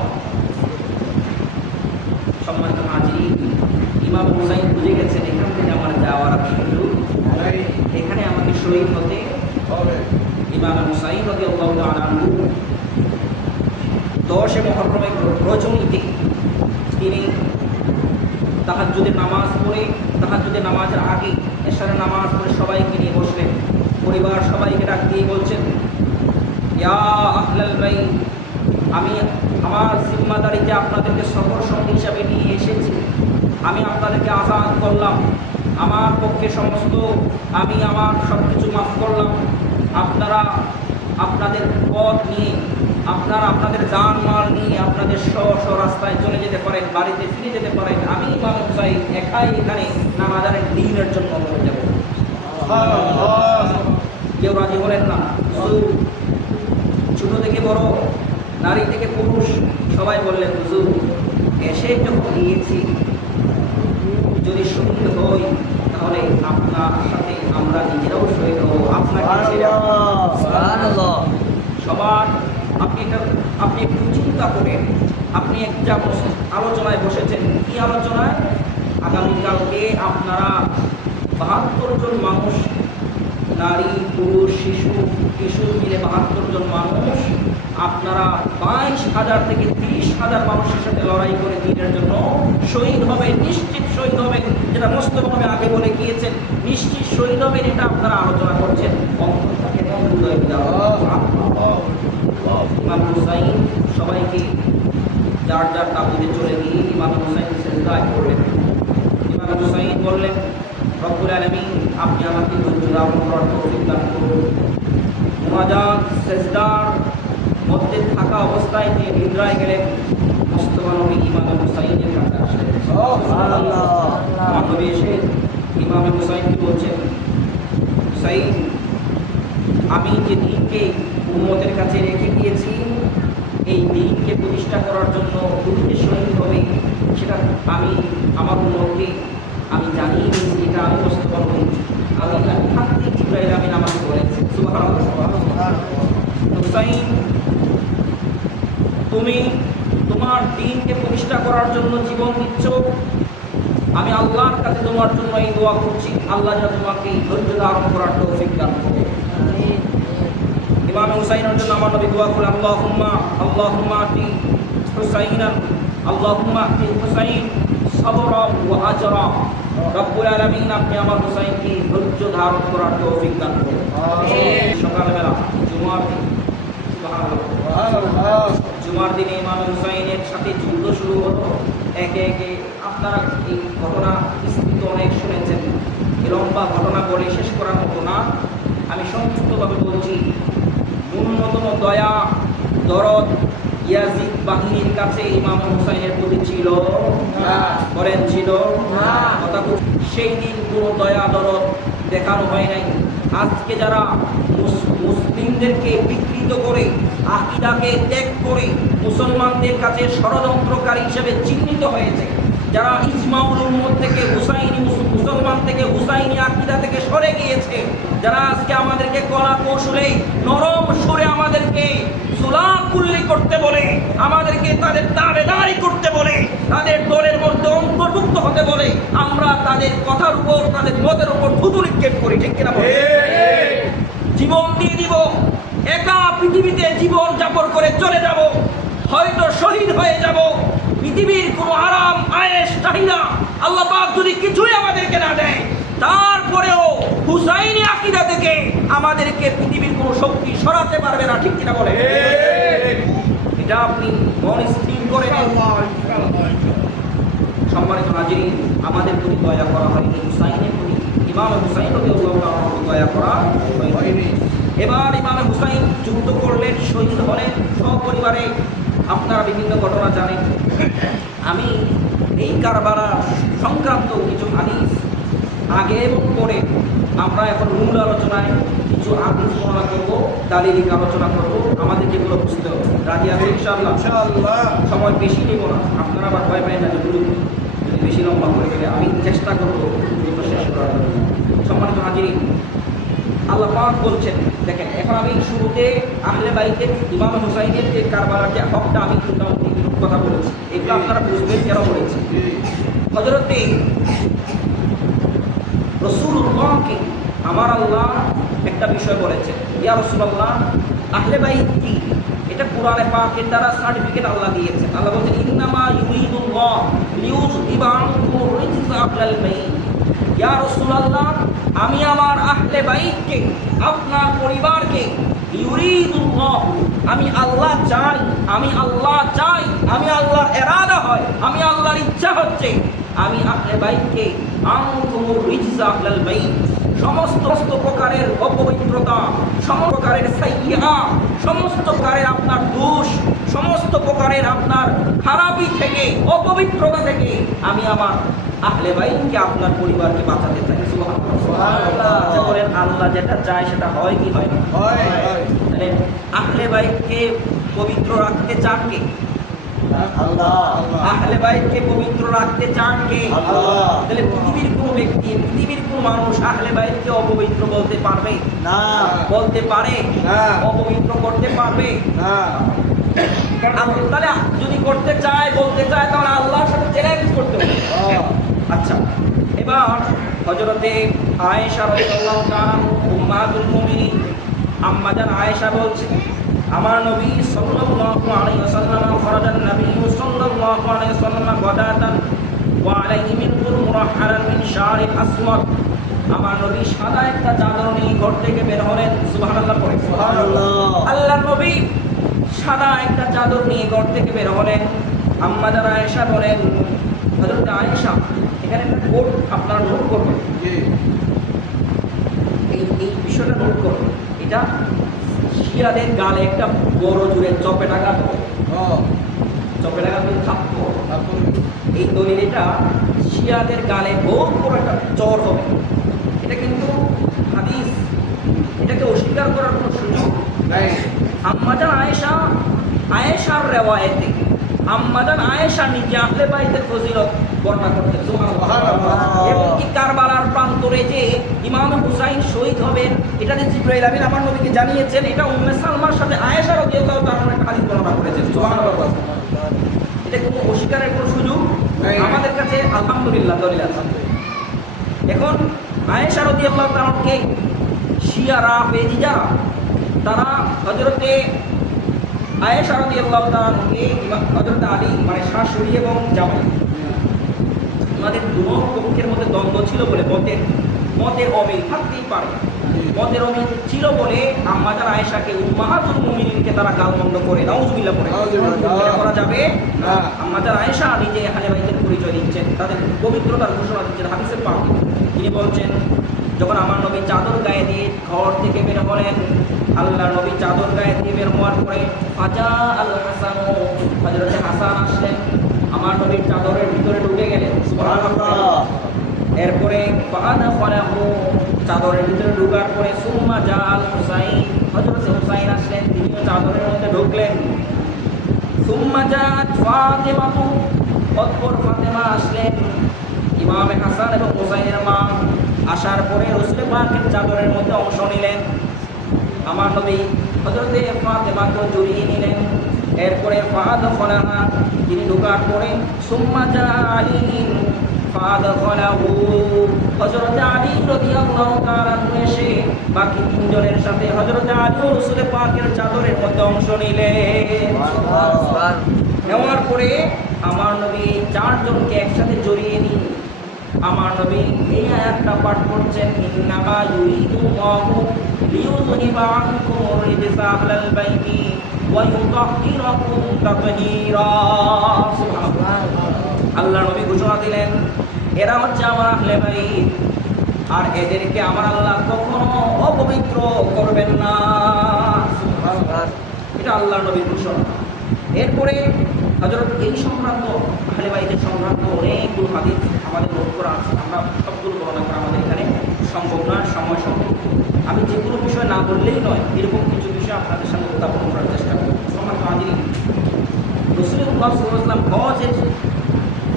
সম্মানিত হাজির, ইমাম হুসাইন বুঝে গেছেন এখান থেকে আমার যাওয়ার সুযোগ, এখানে আমাকে শহীদ হতে হবে। ইমাম হুসাইন রাদিয়াল্লাহু তাআলা আনহু 10 মুহররমের রজনীতে তিনি তাহাজ্জুদের নামাজ পড়ে, তাহাজ্জুদের নামাজের আগে এশারের নামাজ পড়ে সবাইকে নিয়ে বসলেন, পরিবার সবাইকে ডাক দিয়ে বলছেন, ইয়া আহলাল বাইত, আমি আমার জিম্মাদারিতে আপনাদেরকে সফর সঙ্গী হিসাবে নিয়ে এসেছি, আমি আপনাদেরকে আযান করলাম, আমার পক্ষে সমস্ত আমি আমার সব কিছু মাফ করলাম, আপনারা আপনাদের পথ নিয়ে, আপনারা আপনাদের জান মাল নিয়ে আপনারা আপনাদের স্ব রাস্তায় চলে যেতে পারেন, বাড়িতে ফিরে যেতে পারেন। আমি ইমাম হুসাইন একাই এখানে নামাজারের দিনের জন্য মরে যাব। কেউ রাজি হলেন না। ছোট থেকে বড়, নারী থেকে পুরুষ সবাই বললেন, হুজুর এসে যখন গিয়েছি, যদি শহীদ হই তাহলে আপনার সাথে আমরা নিজেরাও শহীদ হব, আপনাকে ছেড়ে। সবার আপনি একটু চিন্তা করেন, আপনি একটা আলোচনায় বসেছেন। কি আলোচনায়? আগামীকালকে আপনারা ৭২ জন মানুষ, নারী পুরুষ শিশু কিশোর মিলে ৭২ জন মানুষ, আপনারা ২২,০০০ থেকে ৩০,০০০ মানুষের সাথে লড়াই করে দিনের জন্য শহীদ হবে, নিশ্চিত শহীদ হবে। যেটা মোস্তফা আগে বলে গিয়েছেন, নিশ্চিত শহীদ হবেন, এটা আপনারা আলোচনা করছেন। ইমাম হুসাইন সবাইকে যার যার তাবুতে চলে গিয়ে ইমাম হুসাইন সিজদায় পড়লেন। ইমাম হুসাইন বললেন, রব্বুল আলামিন আপনি আমাকে ধৈর্য ধারণ করার তৌফিক দান করুন। মুনাজাত সিজদার মধ্যে থাকা অবস্থায় তিনি নিদ্রায় গেলেন। মুস্তাফা নবী ইমাম হুসাইনের কাছে আসলেন। সুবহানাল্লাহ। আমার নবী এসে ইমাম হুসাইনকে বলছেন, হুসাইন আমি যে দিনকে উম্মতের কাছে রেখে গিয়েছি, এই দিনকে প্রতিষ্ঠা করার জন্য দুঃখে শহীদ হবে, সেটা আমি আমার উম্মতকে আমি জানিয়ে দিয়েছি। এটা আমি মুস্তাফা নবী, আমি থাকতে জিবরাইল আমিন আমাকে বলেছি। সুবহানাল্লাহ। হুসাইন তুমি তোমার দিনকে প্রতিষ্ঠা করার জন্য জীবন দিচ্ছ, আমি আল্লাহর কাছে তোমার জন্য এই দোয়া করছি, আল্লাহ যেন তোমাকে ধৈর্য ধারণ করার তৌফিক দান করে। ইমাম হুসাইনের জন্য আমার নবী দোয়া করলেন, আল্লাহুম্মা আতি হুসাইনান, আল্লাহুম্মা আতি হুসাইন সাবরা ওয়া আজরা। রব্বুল আলামিন আপনি আমার হুসাইনকে ধৈর্য ধারণ করার তৌফিক দান করুন। সকালবেলা জুমার দিন, সুবহানাল্লাহ, জুমার দিনে ইমাম হুসাইনের সাথে যুদ্ধ শুরু হলো। একে একে আপনারা এই ঘটনা বিস্তৃত অনেক শুনেছেন, লম্বা ঘটনা বলে শেষ করার মতো না। আমি সংক্ষিপ্তভাবে বলছি, ন্যূনতম দয়া দরদ ইয়াজিদ বাহিনীর কাছে ইমাম হুসাইনের প্রতি ছিল না। বলেন ছিল না? কথা সেই দিন কোনো দয়া দরদ দেখানো হয় নাই। আজকে যারা মুসলিমদেরকে বিকৃত করে, আকীদাকে ত্যাগ করে মুসলমানদের কাছে ষড়যন্ত্রকারী হিসেবে চিহ্নিত হয়েছে, যারা ইজমাউল উম্মত থেকে হুসাইনি মুসলমান থেকে হুসাইনি আকীদা থেকে সরে গিয়েছে, যারা আজকে আমাদেরকে কলা কৌশলে নরম সুরে আমাদেরকে সুলাকুল্লি করতে বলে, আমাদেরকে তাদের তাবেদারি করতে বলে, তাদের দলের মধ্যে অন্তর্ভুক্ত হতে বলে, আমরা তাদের কথার উপর, তাদের মতের উপর থুতু নিক্ষেপ করি। ঠিক কিনা? জীবন দিয়ে দিব, একা পৃথিবীতে জীবন যাপন করে চলে যাব, হয়তো শহীদ হয়ে যাব। পৃথিবীর কোনো আরাম আয়েশ চাহিদা আল্লাহ পাক যদি কিছুই আমাদেরকে না দেয়, তারপরেও হুসাইনি আকীদা থেকে আমাদেরকে পৃথিবীর কোনো শক্তি সরাতে পারবে না। ঠিক কিনা বলে? এটা আপনি মন স্থির করে সম্মানিত হাজিরিন, আমাদের প্রতি দয়া করা হয়নি, হুসাইনের প্রতি, ইমাম হুসাইন রাদিয়াল্লাহু আনহু দয়া করা হয়নি। এবার ইমাম হুসাইন যুদ্ধ করলেন, শহীদ হলেন সপরিবারে। আপনারা বিভিন্ন ঘটনা জানেন। আমি এই কারবালা সংক্রান্ত কিছু হাদিস আগে এবং পরে, আমরা এখন মূল আলোচনায় কিছু হাদিস বর্ণনা করবো, দালিলিক আলোচনা করবো। আমাদের যেগুলো বুঝতে হবে, রাজি আছে ইনশাআল্লাহ? সময় বেশি নেব না, আপনারা আবার ভয় পাই না যে যদি বেশি লম্বা করে গেলে। আমি চেষ্টা করবো শেষ করার জন্য। সম্মানিত হাজিরিন, আল্লাহ পাক বলছেন, দেখেন এখন আমি শুরুতে আহলে বাইতের ইমাম হুসাইনের যে কারবালার যে হকটা আমি কথা বলেছি, এগুলো আপনারা বুঝবেন কেন বলেছি। হযরতে রাসূলুল্লাহকে আমার আল্লাহ একটা বিষয় বলেছেন, ইয়া রাসূলুল্লাহ আহলে বাইত কি? এটা কোরআনে পাকের দ্বারা সার্টিফিকেট আল্লাহ দিয়েছেন। আল্লাহ বলছেন, ইন্নামা ইউরিদুল্লাহ লিইউযহিবা আনকুম রিজসা আহলাল বাইত। ইয়া রাসূলুল্লাহ আমি আমার আহলে বাইতকে, আপনার পরিবারকে, ইউরিদুল্লাহ আমি আল্লাহ চাই, আমি আল্লাহ চাই, আমি আল্লাহর ইরাদা হয়, আমি আল্লাহর ইচ্ছা হচ্ছে আমি আহলে বাইতকে আনকুম রিজসা আহলাল বাইত সমস্ত প্রকারের অপবিত্রতা, সমস্ত প্রকারের সাইয়্যা, সমস্ত প্রকারের আপনার দোষ, সমস্ত প্রকারের আপনার খারাপি থেকে, অপবিত্রতা থেকে আমি আমার আহলে বাইতকে, আপনার পরিবারকে বাঁচাতে চাই। সুবহানাল্লাহ। আচ্ছা বলেন, আল্লাহ যেটা চায় সেটা হয় কি হয় না? তাহলে আহলে বাইতকে পবিত্র রাখতে চান কে? আল্লাহ। আহলে বাইতকে পবিত্র রাখতে চান কে? আল্লাহ। তাহলে পৃথিবীর কোন ব্যক্তি, পৃথিবীর কোন মানুষ আহলে বাইতকে অপবিত্র বলতে পারবে না। বলতে পারে না। অপবিত্র করতে পারবে না। তাহলে যদি করতে চায়, বলতে চায়, তাহলে আল্লাহর সাথে চ্যালেঞ্জ করতে হবে। আচ্ছা, এবার হযরতে আয়েশা রাদিয়াল্লাহু তাআলা উম্মাতুল মুমিনিন আম্মা জান আয়েশা বলছেন, আমার নবী সাল্লাল্লাহু আলাইহি ওয়াসাল্লাম খরাজান নবী সাল্লাল্লাহু আলাইহি ওয়াসাল্লাম গাদাতান ওয়া আলাইহি মিনকুল মুরাহহারান মিন শারিন আসওয়াদ। আমার নবী সাদা একটা চাদর নিয়ে ঘর থেকে বের হলেন। সুবহানাল্লাহ পড়ে। সুবহানাল্লাহ। আল্লাহর নবী সাদা একটা চাদর নিয়ে ঘর থেকে বের হলেন। আম্মা জান আয়েশা বলেন, হযরত আয়েশা এখানে একটা কোড আপনারা নোট করবেন, এই বিষয়টা নোট করবেন। এটা শিয়াদের গালে একটা বড় জুড়ে চপেটাঘাত হবে, চপেটাঘাত থাকবো। এই দলিল এটা শিয়াদের গালে বহুত বড় একটা চর হবে। এটা কিন্তু হাদিস, এটাকে অস্বীকার করার কোনো সুযোগ নাই। আম্মাজান আয়েশা, আয়েশার রেওয়ায়েতে আম্মাজান আয়েশা নিজে আহলে বাইতের ফজিলত বর্ণনা করতেন। সুবহানাল্লাহ। এবং কি কারবালার প্রান্তরে যে ইমাম হুসাইন শহীদ হবেন, এটা যে জিবরাইল আমিন আমার নবীকে জানিয়েছেন, এটা উম্মে সালমার সাথে আয়েশা রাদিয়াল্লাহু তাআলা একটা হাদিস বর্ণনা করেছেন। সুবহানাল্লাহ। এটা কোনো অস্বীকারের কোনো সুযোগ আমাদের কাছে আলহামদুলিল্লাহ দলিল আছে। এখন আয়েশা রাদিয়াল্লাহু তাআলাকে শিয়া রাফেজি যারা, তারা হযরতে আয়েশা রাদিয়াল্লাহু তাআলাকে হযরত আলী মানে শাশুড়ি এবং জামাই, আমাদের দুটো পক্ষের মধ্যে দ্বন্দ্ব ছিল বলে মতের অমিল থাকতেই পারে। মতের অমিল ছিল বলে আম্মাজান আয়েশাকে উম্মাহাতুল মুমিনিনকে তারা গালমন্দ করে, নাউজুবিল্লাহ পড়ে। এটা করা যাবে না। আম্মাজান আয়েশা নিজে আহলে বাইতের পরিচয় দিচ্ছেন, তাদের পবিত্রতার ঘোষণা দিচ্ছেন হাদিসের পাক। তিনি বলছেন, যখন আমার নবী চাদর গায়ে দিয়ে ঘর থেকে বের হলেন, আল্লাহ নবী চাদর গায়ে দিয়ে বের হওয়ার পরে ফাজা আল হাসান, হযরত হাসান আসলেন, আমার নবীর চাদরের ভিতরে ঢুকে গেলেন। সুবহানাল্লাহ। এরপরে চাদরের ভিতরে ঢোকার পরে সুম্মা জাল হুসাইন, হযরত হুসাইন আসলেন, তিনিও চাদরের মধ্যে ঢুকলেন। সুম্মা জাত ফাতেমা, অতঃপর ফাতেমা আসলেন, ইমাম হাসান এবং হুসাইনের মা। আসার পরে রাসূল পাকের চাদরের মধ্যে অংশ নিলেন। আমার নবী হযরতে ফাতেমাকে জড়িয়ে নিলেন। এরপরে ফাদখালাহা, তিনি ঢোকার পরে সুম্মা জা আলী ফাদখালাহু, হযরত আলী রাদিয়াল্লাহু তাআলা এসে বাকি তিনজনের সাথে হযরত আলী ও রাসূল পাকের চাদরের মধ্যে অংশ নিলেন। সুবহানাল্লাহ। নেওয়ার পরে আমার নবী চারজনকে একসাথে জড়িয়ে নিয়ে আমার নবী এই আয়াতটা পাঠ করছেন, ইন্নামা ইউরিদুল্লাহু লিইউযহিবা আনকুম রিজসা আহলাল বাইতি ওয়া ইউতাহহিরাকুম তাতহীরা। সুবহানাল্লাহ। আল্লাহ নবী ঘোষণা দিলেন, এরা হচ্ছে আমার আহলে বাইত, আর এদেরকে আমার আল্লাহ কখনো অপবিত্র করবেন না। সুবহানাল্লাহ। এটা আল্লাহ নবীর ঘোষণা। এরপরে হযরত এই সংক্রান্ত আহলে বাইতের সংক্রান্ত অনেকগুলো হাদিস আমাদের নোট করা আছে, আমরা সবগুলো বর্ণনা করা আমাদের এখানে সম্ভব না, সময় সম্ভব। আমি যে কোনো বিষয় না বললেই নয়, এরকম কিছু বিষয় আপনাদের সামনে উত্থাপন করার চেষ্টা করব। সম্মানিত হাজিরিন, রাসূলুল্লাহ সাল্লাল্লাহু আলাইহি ওয়াসাল্লাম হজের,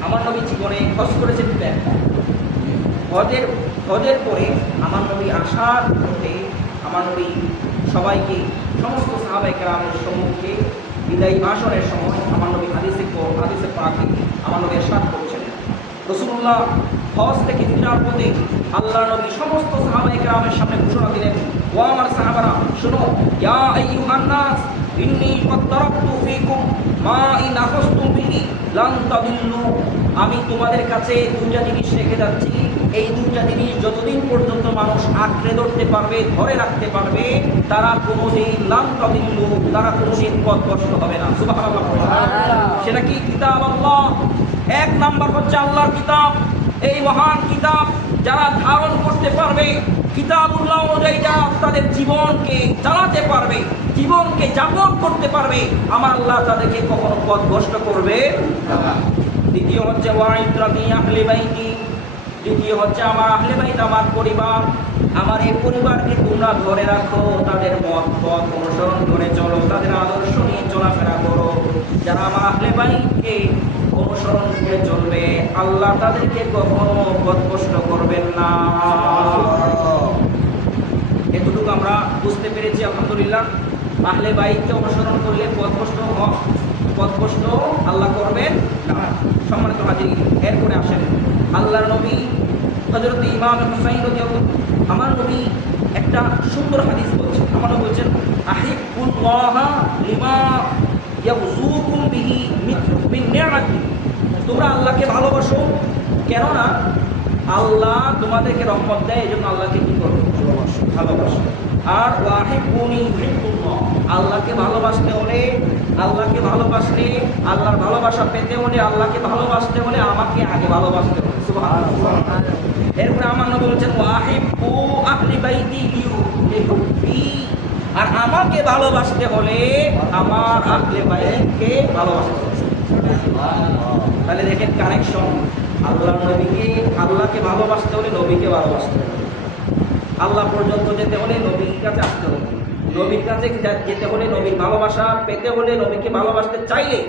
আমার নবী জীবনে হজ করেছেন হজের পরে আমার নবী আসার পথে আমার নবী সবাইকে, সমস্ত সাহাবায়ে কেরামের সম্মুখে বিদায়ী ভাষণের সময় আমার নবী হাদিসে পাকে আমার নবী ইরশাদ করেছেন, রাসূলুল্লাহ হজ থেকে ফেরার পথে আল্লাহ নবী সমস্ত সাহাবায়ে কেরামের সামনে ঘোষণা দিলেন, ও আমার সাহাবারা শুনো, ইয়া আইয়ুহান নাস ইন্নী কদ তারাকতু ফীকুম মা ইন আখাযতুম বিহি লান তাদিল্লু। আমি তোমাদের কাছে দুইটা জিনিস রেখে যাচ্ছি, এই দুইটা জিনিস যতদিন পর্যন্ত মানুষ আঁকড়ে ধরতে পারবে, ধরে রাখতে পারবে, তারা কোনোদিন লান তাদিল্লু, তারা কোনোদিন পথভ্রষ্ট হবে না। সুবহানাল্লাহ। সেটা কি? কিতাব আল্লাহ। এক নাম্বার হচ্ছে আল্লাহর কিতাব। এই মহান কিতাব যারা ধারণ করতে পারবে, কিতাবুল্লাহ অনুযায়ী যারা তাদের জীবনকে চালাতে পারবে, জীবনকে যাপন করতে পারবে, আমার আল্লাহ তাদেরকে কখনো পথভ্রষ্ট করবে না। দ্বিতীয় হচ্ছে ওয়াইত্রাতি আহলে বাইতি, দ্বিতীয় হচ্ছে আমার আহলে বাইত, আমার পরিবার, আমার এই পরিবারকে তোমরা ধরে রাখো, তাদের মত পথ অনুসরণ করে চলো, তাদের আদর্শ নিয়ে চলাফেরা করো। যারা আমার আহলে বাইতকে অনুসরণ করে চলবে, আল্লাহ তাদেরকে কখনো পথভ্রষ্ট করবেন না। এতটুকু আমরা বুঝতে পেরেছি আলহামদুলিল্লাহ। আহলে বাইতকে অনুসরণ করলে পথভ্রষ্ট আল্লাহ করবেন না। সম্মানিত হাজিরিন, এরপরে আসেন আল্লাহর নবী হযরত ইমাম হুসাইন রাদিয়াল্লাহু, আমার নবী একটা সুন্দর হাদিস বলছেন। আমার নবী বলছেন আহিবুল্লাহ লিমা ইয়াযুকুম বিহি মিন নি'মাতি, তোমরা আল্লাহকে ভালোবাসো, কেননা আল্লাহ তোমাদেরকে রহমত দেয়, এই জন্য আল্লাহকে কি করো? ভালোবাসো। আর ওয়াহিবুনি ইউহিব্বুল্লাহ, আল্লাহকে ভালোবাসতে হলে, আল্লাহকে ভালোবাসলে, আল্লাহর ভালোবাসা পেতে হলে, আল্লাহকে ভালোবাসতে হলে আমাকে আগে ভালোবাসতে হবে। সুবহানাল্লাহ। এরপরে আমার নবী বলেছেন ওয়াহিবু আহলি বাইতি লিহুব্বি, আর আমাকে ভালোবাসতে হলে আমার আহলে বাইতকে ভালোবাসতে হবে। তাহলে দেখেন কানেকশন, আল্লাহ নবীকে, আল্লাহকে ভালোবাসতে হলে নবীকে ভালোবাসতে হবে, আল্লাহ পর্যন্ত যেতে হলে নবীর কাছে আসতে হবে, নবীর কাছে যেতে হলে, নবীর ভালোবাসা পেতে হলে, নবীকে ভালোবাসতে চাইলে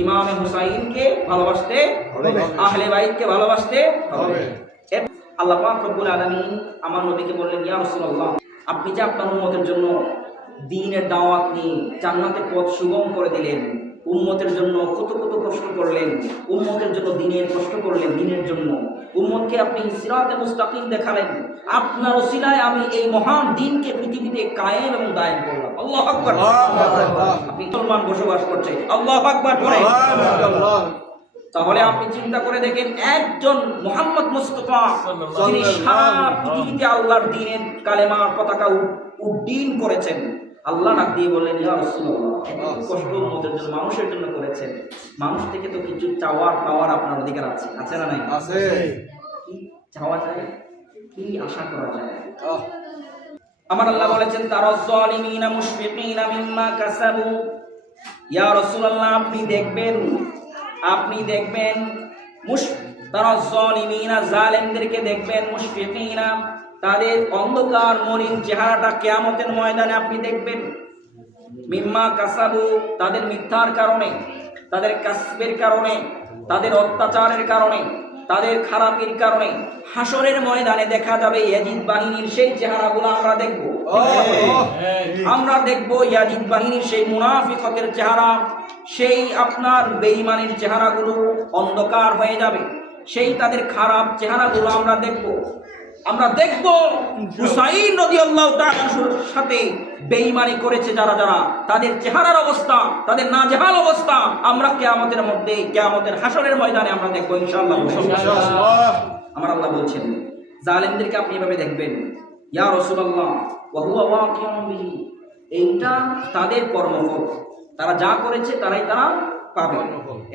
ইমামে হুসাইনকে ভালোবাসতে হবে, আহলে বাইতকে ভালোবাসতে হবে। আল্লাহ পাক রব্বুল আলামিন আমার নবীকে বললেন, ইয়া রাসূলুল্লাহ, আপনি যে আপনার উম্মতের জন্য দ্বীনের দাওয়াত নিয়ে জান্নাতের পথ সুগম করে দিলেন, উম্মতের জন্য কত কত কষ্ট করলেন, উম্মতের জন্য দ্বীনের কষ্ট করলেন, দ্বীনের জন্য উম্মতকে আপনি সিরাতে মুস্তাকিম দেখালেন, আপনার ওসিলায় আমি এই মহান দ্বীনকে পৃথিবীতে কায়েম এবং দায়েম করলাম। আল্লাহু আকবার। আপনি মুসলমান বসবাস করছে, আল্লাহু আকবার করে। তাহলে আপনি চিন্তা করে দেখেন, একজন মুহাম্মদ মুস্তাফা যিনি সারা পৃথিবীতে আল্লাহর দ্বীনের কালেমার পতাকা উড্ডীন করেছেন, আল্লাহ ডাক দিয়ে বললেন, ইয়া রাসূলুল্লাহ, কষ্ট উম্মতের জন্য, মানুষের জন্য করেছেন, মানুষ থেকে তো কিছু চাওয়ার পাওয়ার আপনার অধিকার আছে, আছে না নাই? আছে। কি চাওয়া যায়, কি আশা করা যায়? আমার আল্লাহ বলেছেন, তারাজ জালিমিনা মুশফিকিনা মিম্মা কাসাবু, ইয়া রাসূলুল্লাহ, আপনি দেখবেন তারাজ জালিমিনা, জালেমদেরকে দেখবেন, মুশফিকিনা, তাদের অন্ধকার মলিন চেহারাটা কিয়ামতের ময়দানে আপনি দেখবেন, মিম্মা কাসাবু, তাদের মিথ্যার কারণে, তাদের কাসবের কারণে, তাদের অত্যাচারের কারণে, তাদের খারাপির কারণে হাসরের ময়দানে দেখা যাবে ইয়াজিদ বাহিনীর সেই চেহারাগুলো আমরা দেখব ইয়াজিদ বাহিনীর সেই মুনাফিকতের চেহারা, সেই আপনার বেঈমানের চেহারাগুলো অন্ধকার হয়ে যাবে, সেই তাদের খারাপ চেহারাগুলো আমরা দেখব হুসাইন রাদিয়াল্লাহু তাআলার সাথে বেঈমানি করেছে যারা যারা, তাদের চেহারার অবস্থা, তাদের নাজেহাল অবস্থা আমরা কিয়ামতের মধ্যে, কিয়ামতের হাসরের ময়দানে আমরা দেখব ইনশাআল্লাহ। আমার আল্লাহ বলছেন, জালেমদেরকে আপনি এভাবে দেখবেন, ইয়া রাসূলুল্লাহ, ওয়া হুয়া ওয়াকিউন বিহি, এইটা তাদের কর্মফল, তারা যা করেছে তারা পাবে।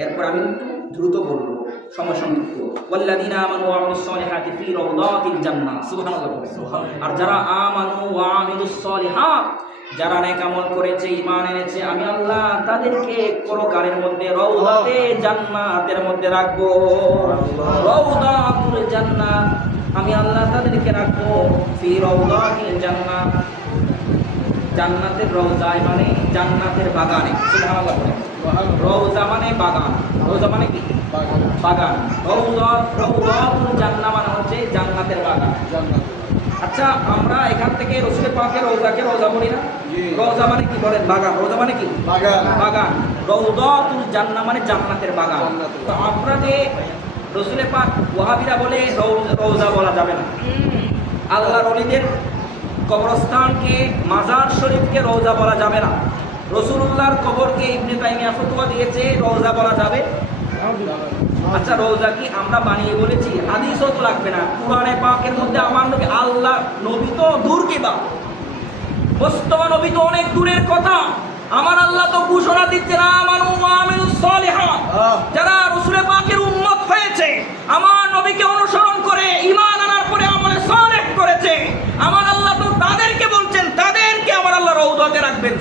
এরপর আমি একটু দ্রুত বলবো, সময় সংক্ষিপ্ত। ওয়াল্লাযীনা আমানু ওয়া আমিলুস সলিহাতি ফি রাওদাতিল জান্নাহ, সুবহানাল্লাহ। আর যারা আমানু ওয়া আমিলুস সলিহাত, যারা নেক আমল করেছে, ঈমান এনেছে, আমি আল্লাহ তাদেরকে পরকালের মধ্যে রাওদাতে জান্নাতের মধ্যে রাখবো। রাওদাতুল জান্নাহ, আমি আল্লাহ তাদেরকে রাখবো ফি রাওদাতিল জান্নাহ, জান্নাতের রওজায়, মানে জান্নাতের বাগানে। সুবহানাল্লাহ। রওজা মানে বাগান, রওজা মানে কি? বাগান। রাওদাতুল জান্নাহ মানে হচ্ছে জান্নাতের বাগান। আচ্ছা, আমরা এখান থেকে রাসূল পাকের রওজাকে রওজা বলি না? রওজা মানে কি বলেন? বাগান। রওজা মানে কি? বাগান। রাওদাতুল জান্নাহ মানে জান্নাতের বাগান। তো আপনাদের রাসূল পাক, ওয়াহাবীরা বলে রওজা বলা যাবে না, আল্লাহর ওলিদের কবরস্থানকে, মাজার শরীফকে রওজা বলা যাবে না। রাসূলুল্লাহর কবরকে ইবনে তাইমিয়া ফতোয়া দিয়েছে, রওজা বলা যাবে। আচ্ছা, রওজা কি আমরা বানিয়ে বলেছি? হাদিসও তো লাগবে না, কুরআনে পাকের মধ্যে আমার নবী, আল্লাহ নবী তো দূর কি বা, মুস্তাফা নবী তো অনেক দূরের কথা, আমার আল্লাহ তো ঘোষণা দিচ্ছেন, আমানু ওয়া আমিলুস সলিহাত, যারা রাসূল পাকের উম্মত হয়েছে, আমার নবীকে অনুসরণ করে ঈমান আনার পরে আমলে সালেহ করেছে,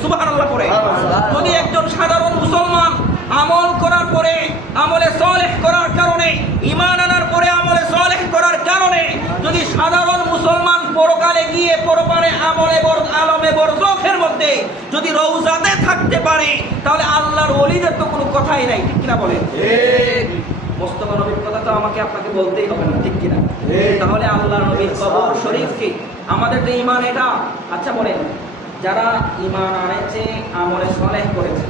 সুবহানাল্লাহ পড়ে। সুবহানাল্লাহ। যদি একজন সাধারণ মুসলমান আমল করার পরে, আমলে সালেহ করার কারণে, ঈমান আনার পরে আমলে সালেহ করার কারণে যদি সাধারণ মুসলমান পরকালে গিয়ে পরপারে আলমে বরজখের মধ্যে যদি রওজাতে থাকতে পারে, তাহলে আল্লাহর ওলিদের তো কোনো কথাই নাই, ঠিক কিনা বলেন? মোস্তফা নবীর কথা তো আমাকে আপনাকে বলতেই হবে না, ঠিক কিনা? তাহলে আল্লাহর নবীর কবর শরীফকে আমাদের তো ঈমান এটা। আচ্ছা বলেন, যারা ঈমান আনেছে, আমলে সালেহ করেছে,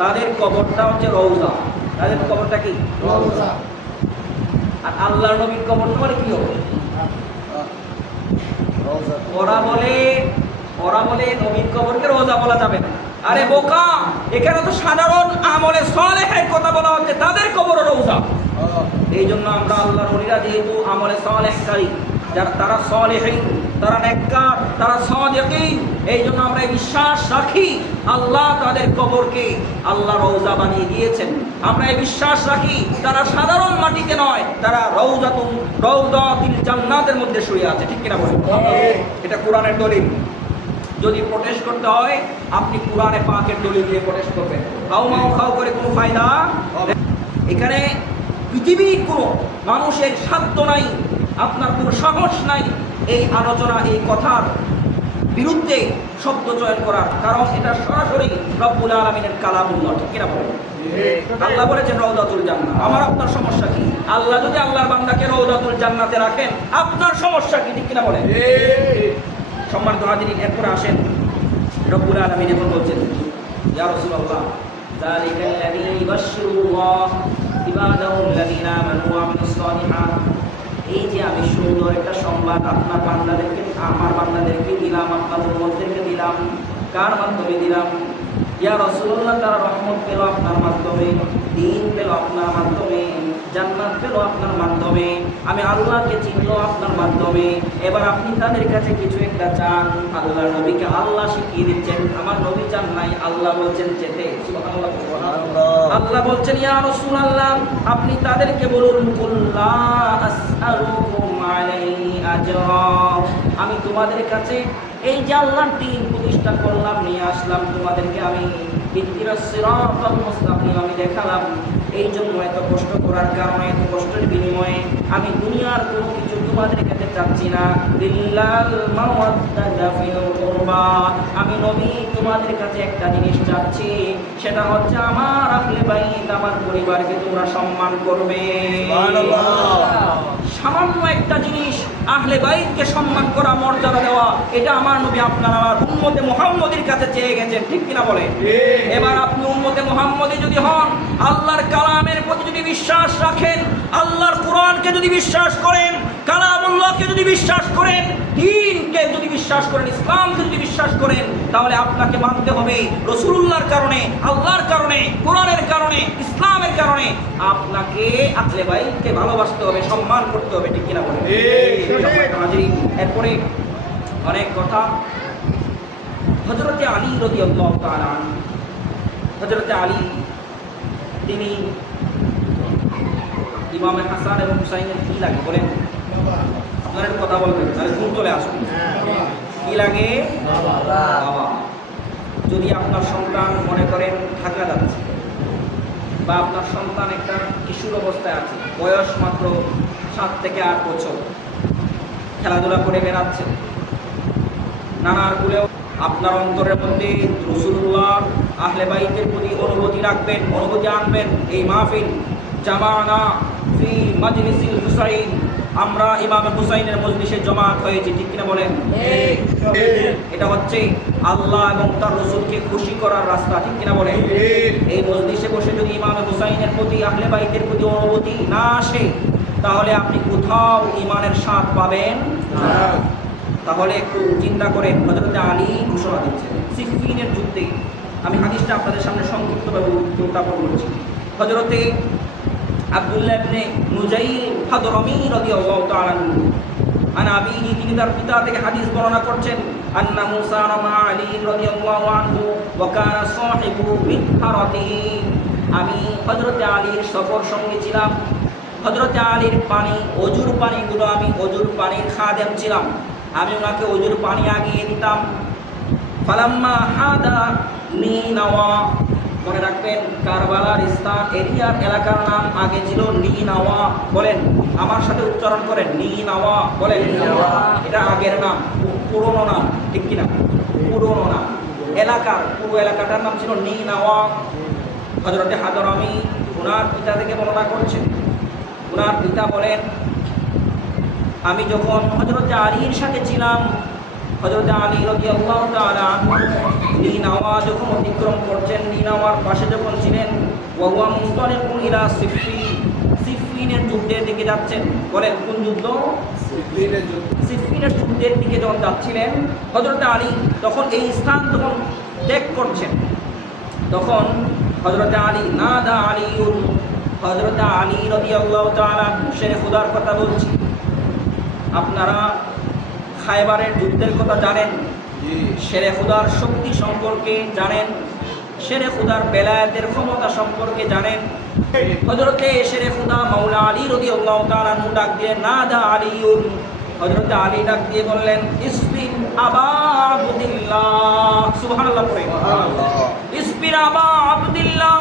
তাদের কবরটা হচ্ছে রওজা। তাদের কবরটা কি? রওজা। আর আল্লাহর নবীর কবরটা মানে কি হবে? রওজা। ওরা বলে নবীর কবরকে রওজা বলা যাবে না। আরে বোকা, এখানে তো সাধারণ আমলে সালেহের কথা বলা হচ্ছে, তাদের কবর রওজা। এই জন্য আমরা আল্লাহর ওলিরা যেহেতু আমলে সালেহকারী, যারা তারা সালেহীন, তারা নেককার, তারা সাদিকীন, এই জন্য আমরা বিশ্বাস রাখি আল্লাহ তাদের কবরকে আল্লাহ রওজা বানিয়ে দিয়েছেন। আমরা এই বিশ্বাস রাখি তারা সাধারণ মাটিতে নয়, তারা রওজাতুল জান্নাতের মধ্যে শুয়ে আছে, ঠিক কিনা বলেন? এটা কোরআনের দলিল। যদি প্রোটেস্ট করতে হয়, আপনি কোরআনে পাকের দলিল দিয়ে প্রোটেস্ট করবেন। খাও করে কোনো ফায়দা হবে? এখানে পৃথিবীর কোনো মানুষের সাধ্য নাই, আপনার কোনো সাহস নাই এই আলোচনা, এই কথার বিরুদ্ধে শব্দ চয়ন করার, কারণ এটা সরাসরি রব্বুল আলামিনের কালামুল্লাহ, ঠিক কিনা বলেন? আল্লাহ বলেছেন রওজাতুল জান্নাহ। আমার আপনার সমস্যা কি? আল্লাহ যদি আল্লাহর বান্দাকে রওজাতুল জান্নাতে রাখেন, আপনার সমস্যা কি, ঠিক কিনা বলেন? সম্মানিত হাজিরিন, এরপরে আসেন রব্বুল আলামিন এখন বলছেন, ইয়া রাসূলুল্লাহ, যালিকাল্লাযী ইবাশশিরুল্লাহ ইবাদাহুল্লাযীনা আমানু ওয়া আমিলুস সালিহাত। এই যে আমি সুন্দর একটা সংবাদ আপনার বান্দাদেরকে, আমার বান্দাদেরকে দিলাম, আপনার উম্মতদেরকে দিলাম, কার মাধ্যমে দিলাম? ইয়া রাসূলুল্লাহ, তারা রহমত পেল আপনার মাধ্যমে, দ্বীন পেল আপনার মাধ্যমে, জান্নাত পেল আপনার মাধ্যমে, আমি আল্লাহকে চিনল আপনার মাধ্যমে। এবার আপনি তাদের কাছে কিছু একটা চান, আল্লাহর নবীকে আল্লাহ শিখিয়ে দিচ্ছেন। আমার নবী চান নাই, আল্লাহ বলছেন যেতে। সুবহানাল্লাহ। আল্লাহ বলছেন, ইয়া রাসূলুল্লাহ, আপনি তাদেরকে বলুন, কুল্লা আসআলুকুম আলাইহি আজরা, আমি তোমাদের কাছে এই যে আল্লাহর দ্বীন প্রতিষ্ঠা করলাম, নিয়ে আসলাম তোমাদেরকে, আমি ইহদিনাস সিরাতাল মুস্তাকিম আমি দেখালাম। এই জন্য এত কষ্ট করার কারণে, এত কষ্টের বিনিময়ে আমি দুনিয়ার কোনো কিছু তোমাদের কাছে চাচ্ছি না। লিল্লাল মাওয়াদ্দাতা ফিল কুরবা, আমি নবী তোমাদের কাছে একটা জিনিস চাচ্ছি, সেটা হচ্ছে আমার আহলে বাইত, আমার পরিবারকে তোমরা সম্মান করবে। সুবহানাল্লাহ। সামান্য একটা জিনিস, আহলে বাইতকে সম্মান করা, মর্যাদা দেওয়া, এটা আমার নবী আপনার আমার উম্মতে মুহাম্মদের কাছে চেয়ে গেছেন, ঠিক কিনা বলেন? এবার আপনি উম্মতে মুহাম্মদী যদি হন, আল্লাহর কালামের প্রতি যদি বিশ্বাস রাখেন, আল্লাহর কোরআনকে যদি বিশ্বাস করেন, কালামুল্লাহকে যদি বিশ্বাস করেন, দ্বীনকে যদি বিশ্বাস করেন, ইসলামকে যদি বিশ্বাস করেন, তাহলে আপনাকে মানতে হবে রাসূলুল্লাহর কারণে, আল্লাহর কারণে, কোরআনের কারণে, ইসলামের কারণে আপনাকে আহলে বাইতকে ভালোবাসতে হবে, সম্মান করতে হবে, ঠিক কিনা বলেন? এরপরে অনেক কথা। হযরতে আলী রাদিয়াল্লাহু তাআলা আনহু, হযরতে আলী তিনি ইমাম হাসান এবং হুসাইনের কি লাগে বলেন? আপনারা একটু কথা বলবেন, তাহলে ঘুম চলে আসবে। কি লাগে? বাবা। যদি আপনার সন্তান মনে করেন ঢাকা যাচ্ছে, বা আপনার সন্তান একটা কিশোর অবস্থায় আছে, বয়স মাত্র 7 থেকে 8 বছর, খেলাধুলা করে বেড়াচ্ছে, নানার কুলেও আপনার অন্তরের মধ্যে রাসূলুল্লাহ আহলে বাইতের প্রতি অনুভূতি রাখবেন, অনুভূতি আনবেন। এই মাহফিল জামানা ফি মাজলিসিল হুসাইন, আমরা ইমাম হুসাইনের মজলিসে জমাত হয়েছি, ঠিক কিনা বলেন? এটা হচ্ছে আল্লাহ এবং তার রাসূলকে খুশি করার রাস্তা, ঠিক কিনা বলেন? এই মজলিসে বসে যদি ইমাম হুসাইনের প্রতি, আহলে বাইতের প্রতি অনুভূতি না আসে, তাহলে আপনি কোথাও ঈমানের স্বাদ পাবেন না। তাহলে একটু চিন্তা করেন, হযরতে আলী ঘোষণা দিচ্ছেন সিফফিনের যুদ্ধে। আমি হাদিসটা আপনাদের সামনে সংক্ষিপ্তভাবে উপস্থাপন করছি। হযরতে আব্দুল্লাহ ইবনে নুজাইল হাদরামী রাদিয়াল্লাহু তাআলা আনহু, আন আবিহি, তিনি তার পিতা থেকে হাদিস বর্ণনা করছেন, আন্না মুসা মা আলী রাদিয়াল্লাহু আনহু ওয়া কানা সাহিবু মিনহারাতিহি, আমি হযরতে আলীর সফর সঙ্গী ছিলাম। হযরতে আলীর পানি, অজুর পানিগুলো, আমি অজুর পানির খাদেম ছিলাম, আমি ওনাকে অজুর পানি আগিয়ে দিতাম। ফালাম্মা হাদা নিনাওয়া, মনে রাখবেন কারবালার স্থান এরিয়ার এলাকার নাম আগে ছিল নিনাওয়া। বলেন আমার সাথে উচ্চারণ করেন, নিনাওয়া বলেন। এটা আগের নাম, পুরনো নাম, ঠিক কিনা? পুরনো নাম, এলাকার পুরো এলাকাটার নাম ছিল নিনাওয়া। হযরতে হাদরামি ওনার পিতা থেকে বর্ণনা করছেন। ওনার পিতা বলেন, আমি যখন হযরতে আলীর সাথে ছিলাম, হযরতে আলী রাদিয়াল্লাহু তাআলা নিনাওয়া যখন অতিক্রম করছেন, নিনাওয়ার পাশে যখন ছিলেন, ওয়া হুয়া মুনতালিকুন ইলা সিফফিনের যুদ্ধের দিকে যাচ্ছেন। বলেন কোন যুদ্ধ? সিফফিনের যুদ্ধের দিকে যখন যাচ্ছিলেন হযরতে আলী, তখন এই স্থান তখন ত্যাগ করছেন। তখন হযরতে আলী নাদা আলীউন, হযরতে আলী রাদিয়াল্লাহু তাআলা শেরে খোদার কথা বলছি। আপনারা খায়বারের যুদ্ধের কথা জানেন, শেরে খুদার শক্তি সম্পর্কে জানেন, শেরে খুদার বেলায়েতের ক্ষমতা সম্পর্কে জানেন। হযরতে শেরে খুদা মাওলা আলী রাদিয়াল্লাহু তাআলা নু ডাক দিয়ে নাদা আলীউন, হযরতে আলী ডাক দিয়ে বললেন, ইসবির আবা আব্দুল্লাহ, সুবহানাল্লাহ পড়ে, ইসবির আবা আব্দুল্লাহ,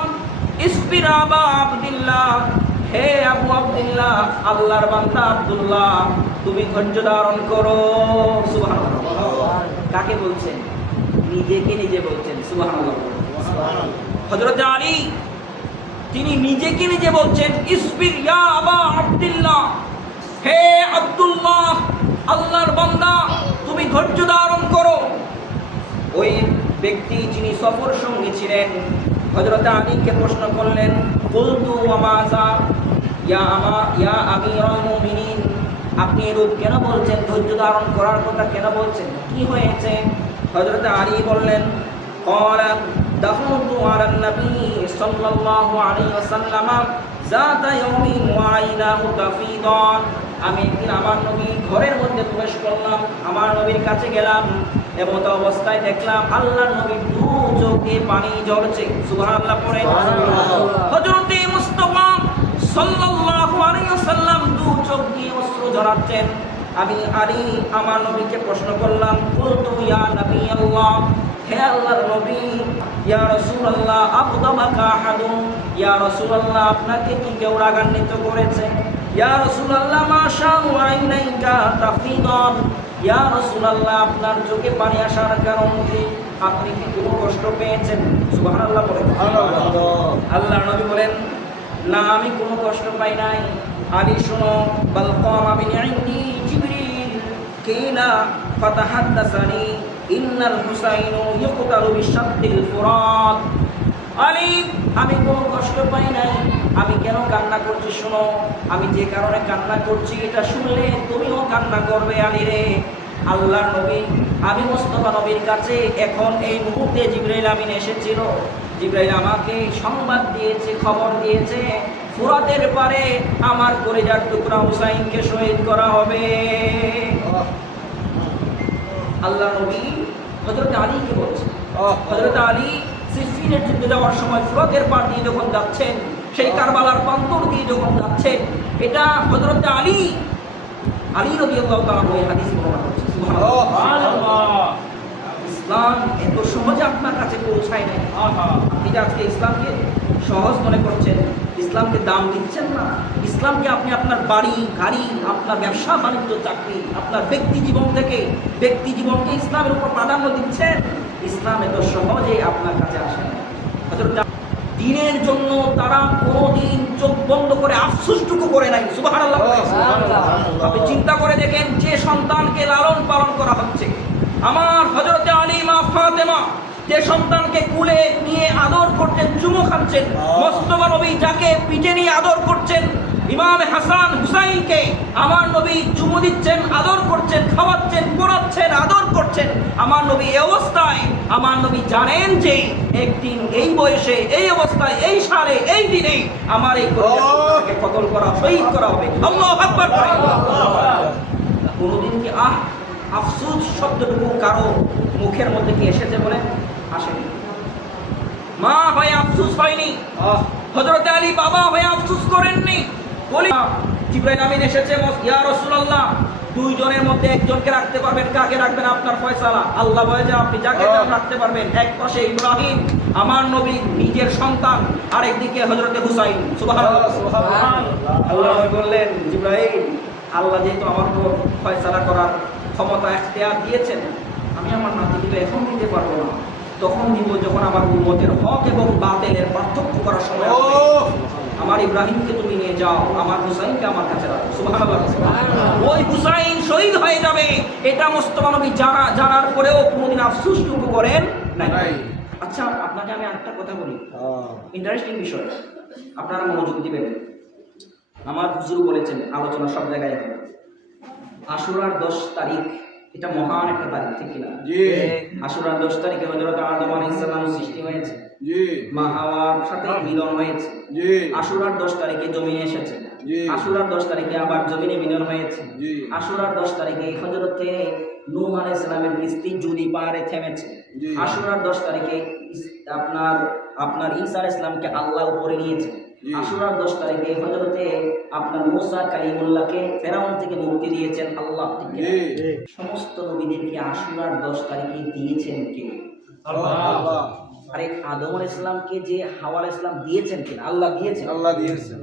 ইসবির আবা আব্দুল্লাহ, হে আবু আব্দুল্লাহ, আল্লাহর বান্দা আব্দুল্লাহ, তুমি ধৈর্য ধারণ করো। সুবহানাল্লাহ। কাকে বলছেন? নিজেকে নিজে বলছেন। সুবহানাল্লাহ। হযরতে আলী তিনি নিজেকে নিজে বলছেন, ইসবির ইয়া আবা আব্দুল্লাহ, হে আব্দুল্লাহ, আল্লাহর বান্দা, তুমি ধৈর্য ধারণ করো। ওই ব্যক্তি যিনি সফর সঙ্গী ছিলেন হযরতে আলীকে প্রশ্ন করলেন, কুলতু ওয়া মাযা ইয়া আমিরুল মুমিনিন, আপনি এরূপ কেন বলছেন? ধৈর্য ধারণ করার কথা কেন বলছেন? কি হয়েছে? হযরতে আলী বললেন, ক্বালা দাখালতু আলান নবী সাল্লাল্লাহু আলাইহি ওয়াসাল্লাম যাতা ইয়াউমিন ওয়া আইনাহু তাফীদান, আমি একদিন আমার নবীর ঘরের মধ্যে প্রবেশ করলাম, আমার নবীর কাছে গেলাম, এমত অবস্থায় দেখলাম আল্লাহর নবীর দু চোখে পানি ঝরছে। সুবহানাল্লাহ পড়ে। হযরতে মুস্তাফা সাল্লাল্লাহু আলাইহি ওয়াসাল্লাম দু চোখ দিয়ে অশ্রু ঝরাচ্ছেন। আমি আলী আমার নবীকে প্রশ্ন করলাম, কুলতু ইয়া নবী আল্লাহ, হে আল্লাহর নবী, ইয়া রাসূলুল্লাহ আবদাবাকা আহাদুন, ইয়া রাসূলুল্লাহ আপনাকে কি কেউ রাগান্বিত করেছে? ইয়া রাসূলুল্লাহ মাশাআ আইনাইকা তাফীদান, ইয়া রাসূলুল্লাহ আপনার চোখে পানি আসার কারণ কি? আপনি কি কোনো কষ্ট পেয়েছেন? সুবহানাল্লাহ বলেন। আল্লাহর নবী বলেন, না আমি কোনো কষ্ট পাই নাই। আলী শোনো, বাল কামা মিন ইনদি জিবরিল কিলা ফাতাহাদ্দাসানি ইন্নাল হুসাইনু ইউকতালু বিশাদ্দিল ফুরাত। আলী আমি কোনো কষ্ট পাই নাই, আমি কেন কান্না করছি শোনো, আমি যে কারণে কান্না করছি এটা শুনলে তুমিও কান্না করবে আলী রে। আল্লাহর নবী, আমি মুস্তাফা নবীর কাছে এখন এই মুহূর্তে জিবরাইল আমিন এসেছিল। জিবরাইল আমাকে সংবাদ দিয়েছে, খবর দিয়েছে, ফুরাতের পারে আমার কলিজার টুকরা হুসাইনকে শহীদ করা হবে। আল্লাহ নবী হযরত আলীকে বলছেন। হযরত আলী সিফফিনের যুদ্ধে যাওয়ার সময় ফুরাতের পার দিয়ে যখন যাচ্ছেন, সেই কারবালার প্রান্তর দিয়ে যখন যাচ্ছেন, এটা হযরত আলী রাদিয়াল্লাহু তাআলা ওই হাদিস বর্ণনা করছেন। সুবহানাল্লাহ। ইসলাম এত সহজে আপনার কাছে পৌঁছায় নাই। আপনি যে আজকে ইসলামকে সহজ মনে করছেন, ইসলামকে দাম দিচ্ছেন না, ইসলামকে আপনি আপনার বাড়ি গাড়ি, আপনার ব্যবসা বাণিজ্য চাকরি, আপনার ব্যক্তি জীবন থেকে ব্যক্তি জীবনকে ইসলামের উপর প্রাধান্য দিচ্ছেন, ইসলাম এত সহজে আপনার কাছে আসে না। দিনের জন্য তারা কোনোদিন চোখ বন্ধ করে আফসোসটুকু করে নাই। সুবহানাল্লাহ। আপনি চিন্তা করে দেখেন, যে সন্তানকে লালন পালন করা হচ্ছে, আমার হযরতে আলী মা ফাতেমা যে সন্তানকে কুলে নিয়ে আদর করছেন, চুমু খাচ্ছেন, মুস্তাফা নবী যাকে পিঠে নিয়ে আদর করছেন, ইমাম হাসান হুসাইনকে আমার নবী চুমু দিচ্ছেন, আদর করছেন, খাওয়াচ্ছেন, পড়াচ্ছেন, আদর করছেন। আমার নবী এই অবস্থায়, আমার নবী জানেন যে একদিন এই বয়সে, এই অবস্থায়, এই সালে, এই দিনে আমার এই কলিজাকে কতল করা, শহীদ করা হবে। আল্লাহু আকবার। কোনোদিন কি আফসোস শব্দটুকু কারো মুখের মধ্যে কি এসেছে বলে? আসেনি। মা হয়ে আফসোস হয়নি, হযরত আলী বাবা হয়ে আফসোস করেননি। বলি জিবরাইল আমিন এসেছে, ইয়া রাসূলুল্লাহ দুইজনের মধ্যে একজনকে রাখতে পারবেন, কাকে রাখবেন আপনার ফয়সালা। আল্লাহ বলে যে আপনি যাকে চান রাখতে পারবেন। এক পাশে ইব্রাহিম আমার নবী নিজের সন্তান, আরেকদিকে হযরতে হুসাইন। সুবহানাল্লাহ সুবহানাল্লাহ। আল্লাহ বললেন জিবরাইল, আল্লাহ যেহেতু আমার উপর ফয়সালা করার ক্ষমতা এখতিয়ার দিয়েছেন, আমি আমার নাতিকে এখন দিতে পারবো না, তখন দিব যখন আমার উম্মতের হক এবং বাতিলের পার্থক্য করার সময় হবে। আমার ইব্রাহিমকে তুমি নিয়ে যাও, আমার হুসাইনকে আমার কাছে রাখো। সুবহানাল্লাহ। ওই হুসাইন শহীদ হয়ে যাবে, এটা মুস্তাফা নবী জানার পরেও কোনোদিন আফসোসটুকু করেন নাই। আচ্ছা, আপনাকে আমি আরেকটা কথা বলি, ইন্টারেস্টিং বিষয়, আপনারা মনোযোগ দিবেন। আমার হুজুর বলেছেন, আলোচনা সব জায়গায় হবে, আশুরার 10 তারিখ এটা মহান একটা তারিখ, ঠিক কিনা? জি। আশুরার 10 তারিখে হযরত আদম আলাইহিস সালাম সৃষ্টি হয়েছে, জি। মা হাওয়ার সাথে মিলন হয়েছে। জি। আশুরার 10 তারিখে জমিনে এসেছে, জি। আশুরার 10 তারিখে আবার জমিনে মিলন হয়েছে। জি। আশুরার 10 তারিখে হযরতে নূহ আলাইহিস সালামের কিস্তি জুদি পারে থেমেছে। জি। আশুরার 10 তারিখে আপনার ঈসা আলাইহিস সালামকে আল্লাহ উপরে নিয়েছে। জি। আশুরার 10 তারিখে হযরতে আপনার মূসা কালিমুল্লাহকে ফেরাউন থেকে মুক্তি দিয়েছেন আল্লাহ, ঠিক কি? জি। সমস্ত নবীদেরকে আশুরার 10 তারিখে দিয়েছেন কে? আল্লাহ। আরে আদম আলাইহিস সালামকে যে হাওয়া আলাইহিস সালাম দিয়েছেন কে? আল্লাহ দিয়েছেন। আল্লাহ দিয়েছেন।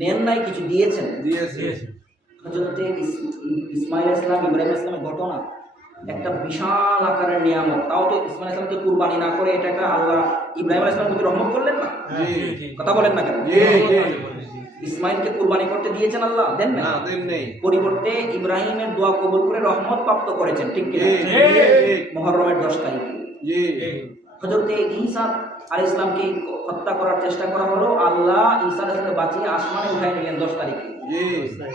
নেন নাই, কিছু দিয়েছেন। দিয়েছেন। হযরতে ইসমাঈল আলাইহিস সালাম, ইব্রাহিম আলাইহিস সালামের ঘটনা, একটা বিশাল আকারের নিয়ামত। তাও তো ইসমাঈল আলাইহিস সালামকে কুরবানি না করে এটা একটা আল্লাহ ইব্রাহিম আলাইহিস সালামের প্রতি রহমত করলেন না? জি। কথা বলেন না কেন? জি। জি। ইসমাঈলকে কুরবানি করতে দিয়েছেন আল্লাহ, দেন না? না, দেন নেই। পরিবর্তে ইব্রাহিমের দোয়া কবুল করে রহমত প্রাপ্ত করেছেন, ঠিক কি? জি। জি। মুহররমের 10 তারিখে জি। হযরতে ঈসা আলাইহিস সালামকে হত্যা করার চেষ্টা করা হলো, আল্লাহ ঈসা আলাইহিস সালামকে বাঁচিয়ে আসমানে উঠায় নিলেন 10 তারিখে। জি।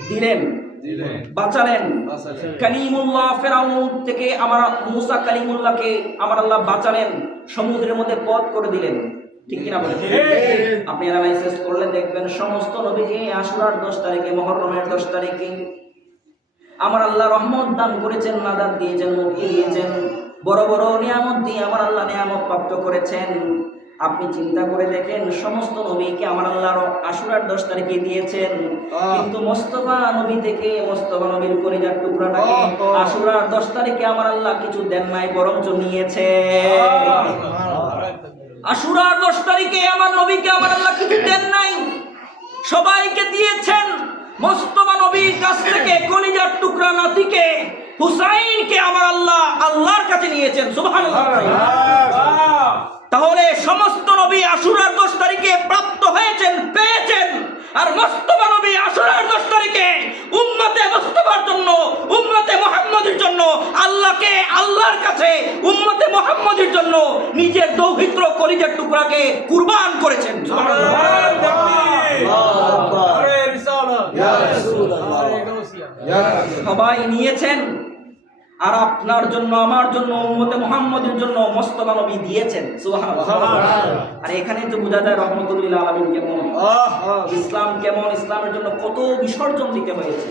দিলেন, দিলেন। বাঁচালেন। বাঁচালেন। কালিমুল্লাহ ফেরাউন থেকে আমার মুসা কালিমুল্লাহকে আমার আল্লাহ বাঁচালেন, সমুদ্রের মধ্যে পথ করে দিলেন, ঠিক কিনা বলেন? আপনি অ্যানালাইসিস করলে দেখবেন সমস্ত নবীকে আশুরার 10 তারিখে, মুহররমের 10 তারিখে আমার আল্লাহ রহমত দান করেছেন, নাজাত দিয়েছেন, মুক্তি দিয়েছেন, বড় বড় নিয়ামত দিয়ে আমার আল্লাহ নিয়ামত প্রাপ্ত করেছেন। আপনি চিন্তা করে দেখেন, সমস্ত নবীকে আমার আল্লাহ আশুরার 10 তারিখে দিয়েছেন, কিন্তু মোস্তফা নবী থেকে, মোস্তফা নবীর কলিজার টুকরাটাকে আশুরার 10 তারিখে আমার আল্লাহ কিছু দেন নাই, বরঞ্চ নিয়েছে। আশুরার 10 তারিখে আমার নবীকে আমার আল্লাহ কিছু দেন নাই, সবাইকে দিয়েছেন। মোস্তফা নবীর কাছ থেকে কলিজার টুকরা নাতিকে হুসাইনকে আমার আল্লাহ আল্লাহর কাছে নিয়েছেন। সুবহানাল্লাহ। তাহলে সমস্ত নবী আশুরার 10 তারিখে প্রাপ্ত হয়েছেন, পেয়েছেন, আর মোস্তফা নবী আশুরার 10 তারিখে উম্মতে মুস্তাফার জন্য, উম্মতে মুহাম্মদের জন্য আল্লাহকে, আল্লাহর কাছে উম্মতে মুহাম্মদের জন্য নিজের দৌহিত্র কলিজার টুকরাকে কুরবান করেছেন। সবাই নিয়েছেন, আর আপনার জন্য, আমার জন্য, উম্মতে মুহাম্মদের জন্য মুস্তাফা নবী দিয়েছেন। সুবহানাল্লাহ। আর এখানে তো বোঝা যায় রহমতুল লিল আলামিন কেমন, ইসলাম কেমন, ইসলামের জন্য কত বিসর্জন দিতে হয়েছে।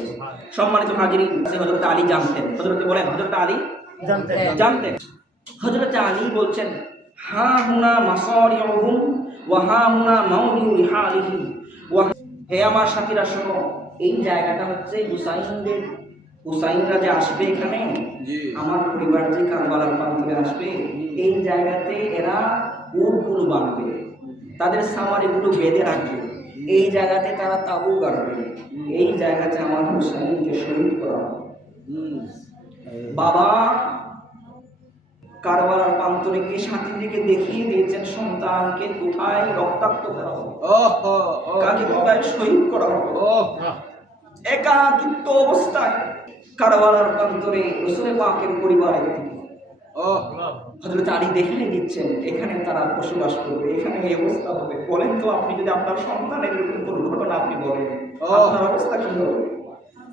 সম্মানিত হাজিরিন, হযরত আলী জানতেন, হযরত বলেন হযরত আলী জানতেন। হযরত আলী বলছেন, হা হুনা মাসারিউহুম ওয়া হা হুনা মাউদিউ রিহালিহিম। হে আমার সাথীরা শোনো, এই জায়গাটা হচ্ছে হুসাইনরা যে আসবে এখানে, আমার পরিবার যে কারবালার প্রান্তরে আসবে, এই জায়গাতে এরা উটগুলো বাঁধবে, তাদের সাওয়ারিগুলো বেঁধে রাখবে, এই জায়গাতে তারা তাবু গাড়বে, এই জায়গাতে আমার হুসাইনকে শহীদ করা হবে। বাবা কারবালার প্রান্তরে গিয়ে সাথীদেরকে দেখিয়ে দিয়েছেন সন্তানকে কোথায় রক্তাক্ত করা হবে, কাকে কোথায় শহীদ করা হবে। একাকিত্ব অবস্থায় কারবালার প্রান্তরে রাসূল পাকের পরিবারের দিকে হযরত আলী দেখিয়ে দিচ্ছেন এখানে তারা বসবাস করবে, এখানে এই অবস্থা হবে। বলেন তো, আপনি যদি আপনার সন্তানের এরকম কোনো ঘটনা আপনি বলেন, আপনার অবস্থা কি হবে?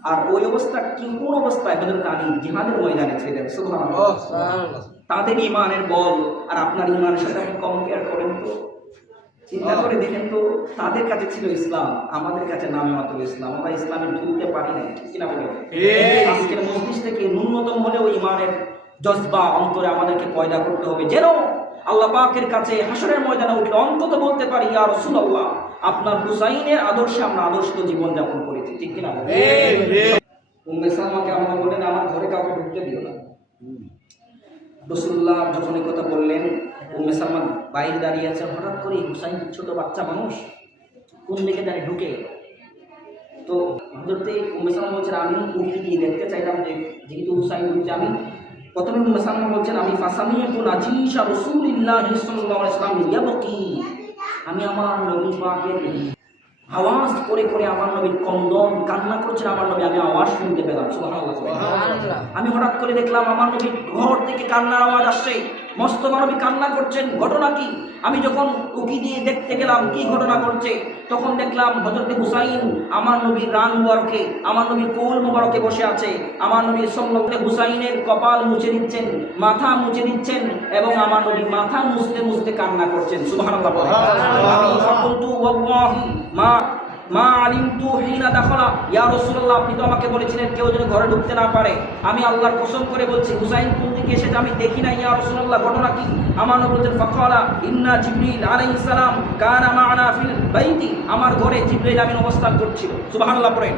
আর ওই অবস্থা কোন অবস্থায় হযরত আলী জিহাদের ময়দানে ছিলেন। সুবহানাল্লাহ। তাদের ঈমানের বল আর আপনার ঈমানের সাথে আপনি কম্পেয়ার করেন তো, চিন্তা করে দেখেন তো। তাদের কাছে ছিল ইসলাম, আমাদের কাছে নামে মাত্র ইসলাম, আমরা ইসলামে ঢুকতে পারি না, কিনা বলেন? আজকের মজলিস থেকে ন্যূনতম হলেও ঈমানের জজবা অন্তরে আমাদেরকে পয়দা করতে হবে, যেন আল্লাহ পাকের কাছে হাসরের ময়দানে উঠলে অন্তত বলতে পারি, ইয়া রাসূলুল্লাহ, আপনার হুসাইনের আদর্শে আমরা আদর্শ জীবন যাপন করেছি, ঠিক কিনা? উম্মে সালমাকে আম্মা বলেন আমার ঘরে কাউকে ঢুকতে দিও না। রাসূলুল্লাহ যখন এই কথা বললেন, উম্মে সালমা বাইরে দাঁড়িয়ে আছে, হঠাৎ করে হুসাইন ছোট বাচ্চা মানুষ কোন দিকে দাঁড়িয়ে ঢুকে। তো হযরতে উম্মে সালমা বলছেন আমি উঠে গিয়ে দেখতে চাইলাম যে যেহেতু হুসাইন ঢুকছে। আমি প্রথমে উম্মে সালমা বলছেন আমি ফাসামিয়াতু নাজিশা রাসূলিল্লাহি সাল্লাল্লাহু আলাইহি ওয়াসাল্লাম ইয়াবকি, আমি আমার নবী পাকের আওয়াজ করে করে আমার নবীর কন্দন কান্না করছেন আমার নবী, আমি আওয়াজ শুনতে পেলাম। সুবহানাল্লাহ। আমি হঠাৎ করে দেখলাম আমার নবীর ঘর থেকে কান্নার আওয়াজ আসছে, মোস্তফা নবী কান্না করছেন। ঘটনা কি? আমি যখন উকি দিয়ে দেখতে গেলাম কি ঘটনা ঘটছে, তখন দেখলাম হযরতে হুসাইন আমার নবীর রান মুবারকে, আমার নবীর কোল মুবারকে বসে আছে। আমার নবীর সঙ্গে হুসাইনের কপাল মুছে দিচ্ছেন, মাথা মুছে দিচ্ছেন এবং আমার নবী মাথা মুছতে মুছতে কান্না করছেন। সুবহানাল্লাহ। আমি ফাকুলতু ওয়াল্লাহি মা আলিমতু হিনা দাখালা, ইয়া রাসূলুল্লাহ আপনি তো আমাকে বলেছিলেন কেউ যেন ঘরে ঢুকতে না পারে। আমি আল্লাহর কসম করে বলছি হুসাইন কোন দিকে এসেছে আমি দেখি না। ইয়া রাসূলুল্লাহ ঘটনা কি? আমার নবী বলেন ফাকালা ইন্না জিবরিল আলাইহিস সালাম কানা মা'না ফিল বাইতি, আমার ঘরে জিবরাইল আমিন অবস্থান করছিল। সুবহানাল্লাহ পড়েন।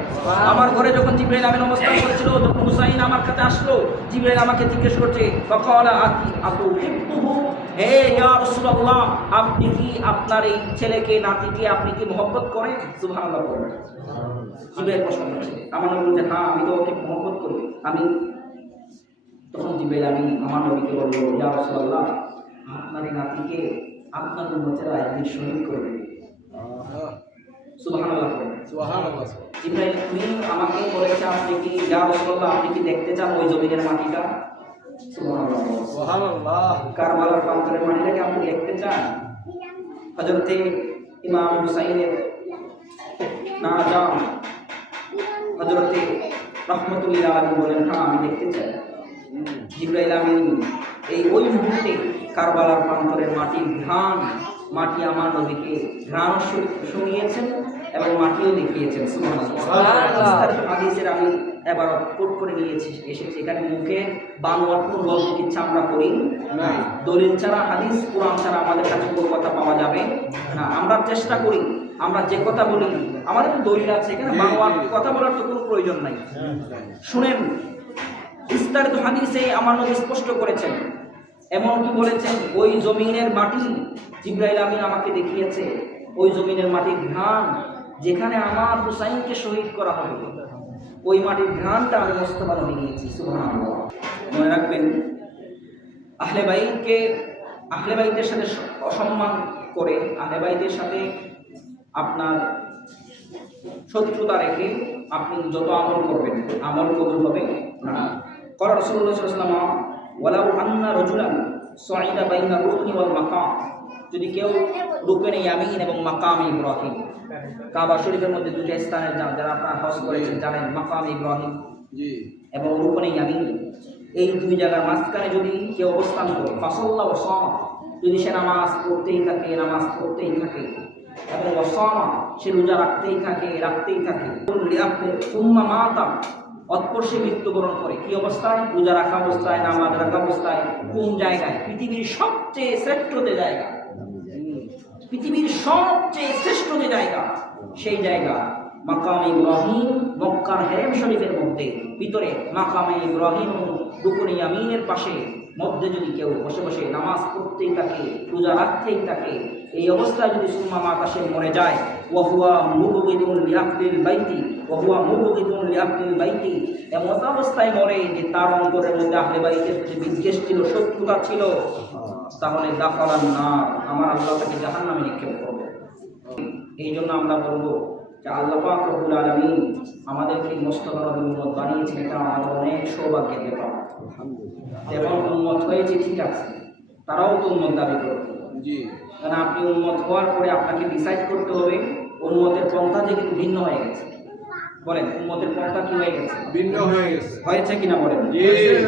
আমার ঘরে যখন জিবরাইল আমিন অবস্থান করছিল, যখন হুসাইন আমার কাছে আসলো, জিবরাইল আমাকে জিজ্ঞেস করছে ফাকালা আতুহিব্বুহু, হে ইয়া রাসূলুল্লাহ আপনি কি আপনার এই ছেলেকে নাতিকে আপনি কি মহব্বত করেন? সুবহানাল্লাহ পড়েন। জিবরাইল প্রশ্ন করছে, আমার নবী বলছেন হ্যাঁ আমি তো ওকে মহব্বত করি। আমি তখন জিবরাইল আমিন আমার নবীকে বলল ইয়া রাসূলুল্লাহ আপনার এই নাতিকে আপনার উম্মতেরা একদিন শহীদ করে দেবে। সুবহানাল্লাহ পড়েন। সুবহানাল্লাহ। জিবরাইল আমিন আমাকে বলেছে আপনি কি ইয়া রাসূলুল্লাহ আপনি কি দেখতে চান ওই জমিনের মাটিটা? সুবহানাল্লাহ। সুবহানাল্লাহ। কারবালার প্রান্তরের মাটিটাকে আপনি দেখতে চান? হযরতে ইমাম হুসাইনের নাজাম হযরতে রাহমাতুল্লাহ আলাইহি বলেন হ্যাঁ আমি দেখতে চাই। জিবরাইল আমিন এই ওই মুহূর্তে কারবালার প্রান্তরের মাটির ঘ্রাণ, মাটি আমার নবীকে ঘ্রাণ শুনিয়েছেন এবং মাটিও দেখিয়েছেন। সুবহানাল্লাহ। হাদিসের আমি এবার কোট করে নিয়েছি এসেছি, এখানে মুখে বানোয়াট কোন গল্প কিচ্ছা আমরা করি না। দলিল ছাড়া হাদিস কোরআন ছাড়া আমাদের কাছে কোনো কথা পাওয়া যাবে না। আমরা চেষ্টা করি আমরা যে কথা বলি আমাদের তো দলিল আছে, এখানে বানোয়াট কথা বলার তো কোনো প্রয়োজন নাই। শুনেন বিস্তারিত হাদিসে আমার নবী স্পষ্ট করেছেন, এমনকি বলেছেন ওই জমিনের মাটি জিবরাইল আমিন আমাকে দেখিয়েছে, ওই জমিনের মাটির ঘ্রাণ যেখানে আমার হুসাইনকে শহীদ করা হবে ওই মাটির ঘ্রাণটা আমি মোস্তফা নবী নিয়েছি। সুবহানাল্লাহ। মনে রাখবেন আহলে বাইতের সাথে অসম্মান করে, আহলে বাইতের সাথে আপনার শত্রুতা রেখে আপনি যত আমল করবেন আমল কবুল হবে না। قال رسول الله صلى الله عليه وسلم ولو أن رجلا صعد بين الركن والمقام, যদি কেউ রুকনে ইয়ামিন এবং মাকাম ইব্রাহিম, কাবা শরীফের মধ্যে দুটো স্থানে যারা আপনারা হজ করেছেন জানেন, মাকাম ইব্রাহিম জি এবং রুকনে ইয়ামিন, এই দুই জায়গার মাঝখানে যদি কেউ অবস্থান করে ফাসাল্লাহ ওয়া সামা, যদি সে নামাজ পড়তেই থাকে এবং ওয়াসামা সে রোজা রাখতেই থাকে সুম্মা মাতা, অতঃপর সে মৃত্যুবরণ করে। কি অবস্থায়? রোজা রাখা অবস্থায়, নামাজ রাখা অবস্থায়। কোন জায়গায়? পৃথিবীর সবচেয়ে শ্রেষ্ঠ যে জায়গা, পৃথিবীর সবচেয়ে শ্রেষ্ঠ যে জায়গা, সেই জায়গা মাকাম ইব্রাহিম, মক্কার হেরেম শরীফের মধ্যে ভিতরে মাকামে ইব্রাহিম রুকনে ইয়ামিনের পাশে মধ্যে যদি কেউ বসে বসে নামাজ পড়তেই থাকে, রোজা রাখতেই থাকে, এই অবস্থায় যদি সুম্মা মাতা সে মরে যায়, ওয়াহুয়া মুবগিদুন লিআহলিল বাইতি, এমন অবস্থায় মরে যে তার অন্তরের মধ্যে আহলে বাইতের প্রতি বিদ্বেষ ছিল, শত্রুতা ছিল, তাহলে দাখালান নার, আমার আল্লাহ তাকে জাহান্নামে নিক্ষেপ করবে। এই জন্য আমরা বলবো যে আল্লাহ পাক রব্বুল আলামিন আমাদেরকে মুস্তাফা নবীর উম্মত বানিয়েছেন, এটা আমাদের অনেক সৌভাগ্যের ব্যাপার। যেমন উম্মত হয়েছে ঠিক আছে, তারাও তো উম্মত দাবি করবে জি, কারণ আপনি উম্মত হওয়ার পরে আপনাকে ডিসাইড করতে হবে উম্মতের পন্থা যে কিন্তু ভিন্ন হয়ে গেছে। বলেন উম্মতের পন্থা কি হয়ে গেছে? ভিন্ন হয়ে গেছে। হয়েছে কিনা বলেন? জি।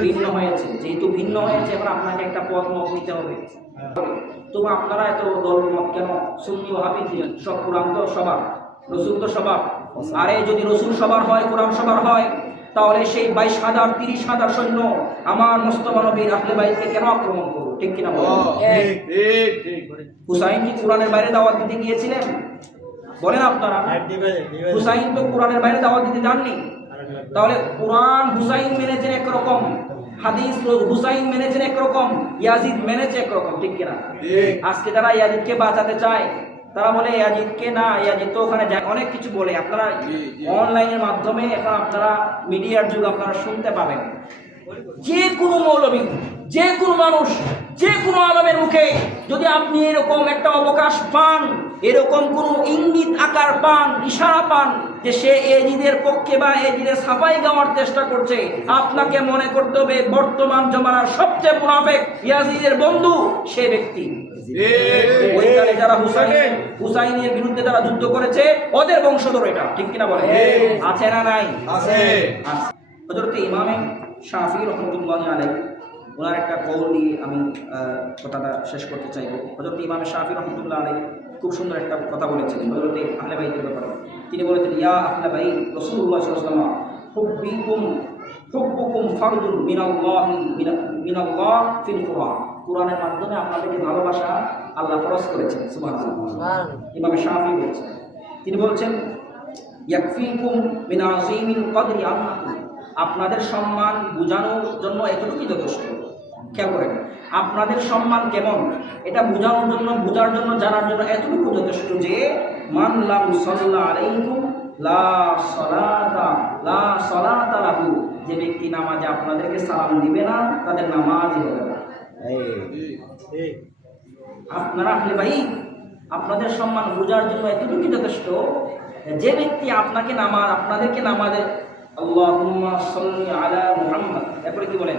ভিন্ন হয়েছে। যেহেতু ভিন্ন হয়েছে এবার আপনাকে একটা পথ মত নিতে হবে। তবু আপনারা এত দলমত কেন? সুন্নি ওয়াহাবি সব কোরআন তো সবার, রসুল তো সবার। আরে যদি রসুল সবার হয়, কোরআন সবার হয়, তাহলে সেই 22,000 30,000 সৈন্য আমার মুস্তাফা নবীর আহলে বাইতকে কেন আক্রমণ করবে? ঠিক কিনা বলেন? ঠিক। হুসাইন কি কোরআনের বাইরে দাওয়াত দিতে গিয়েছিলেন? বলেন আপনারা। হুসাইন তো কোরআনের বাইরে দাওয়াত দিতে যাননি। তাহলে কোরআন হুসাইন মেনেছেন একরকম, হাদিস হুসাইন মেনেছেন একরকম, ইয়াজিদ মেনেছে একরকম, ঠিক কিনা? ঠিক। আজকে যারা ইয়াজিদকে বাঁচাতে চায় তারা বলে ইয়াজিদকে না, ইয়াজিদ তো ওখানে যায়, অনেক কিছু বলে। আপনারা জি। অনলাইনের মাধ্যমে এখন আপনারা মিডিয়ার যুগ, আপনারা শুনতে পাবেন যে কোনো মৌলবী, যে কোনো মানুষ, যে কোনো আলমের মুখে যদি আপনি এরকম একটা অবকাশ পান, এরকম কোনো ইঙ্গিত আকার পান, ইশারা পান যে সে এজিদের পক্ষে বা এজিদের সাফাই গাওয়ার চেষ্টা করছে, আপনাকে মনে করতে হবে বর্তমান জমানার সবচেয়ে মুনাফিক ইয়াজিদের বন্ধু সে ব্যক্তি। ঠিক। ওইখানে যারা হুসাইনের বিরুদ্ধে যারা যুদ্ধ করেছে ওদের বংশধর, এটা ঠিক কিনা বলে? আছে না নাই? আছে। হযরত ইমামে শাফি রহমতুল্লাহ আলাইহি ওনার একটা কওল দিয়ে আমি কথাটা শেষ করতে চাইব। হযরত ইমামে শাফি রহমতুল্লাহ আলাইহি খুব সুন্দর একটা কথা বলেছেন হযরত আহলে বাইতের ব্যাপারে। তিনি বলেছেন, ইয়া আহলে বাইত রাসূলুল্লাহ সাল্লাল্লাহু আলাইহি ওয়াসাল্লাম হুব্বুকুম ফারদুন মিনাল্লাহ ফিল কুরআন। কুরআনের মাধ্যমে আপনাদেরকে ভালোবাসা আল্লাহ ফরজ করেছেন। সুবহানাল্লাহ। ইমাম শাফি বলেছেন, তিনি বলছেন ইয়াকফিকুম মিন আযীমিল কদরি আন্নাকুম, আপনাদের সম্মান বোঝানোর জন্য এতটুকুই যথেষ্ট। খেয়াল করেন, আপনাদের সম্মান কেমন এটা বোঝানোর জন্য, বোঝার জন্য, জানার জন্য এতটুকু যথেষ্ট যে মান লাম সাল্লা আলাইকুম লা সালাতা লাহু, যে ব্যক্তি নামাজে আপনাদেরকে সালাম দিবে না তাদের নামাজই হবে না। আপনারা আহলে বাইত, আপনাদের সম্মান বোঝার জন্য এতটুকু যথেষ্ট যে ব্যক্তি আপনাদেরকে নামাজে আল্লাহুম্মা সাল্লি আলা মুহাম্মদ, এরপরে কি বলেন?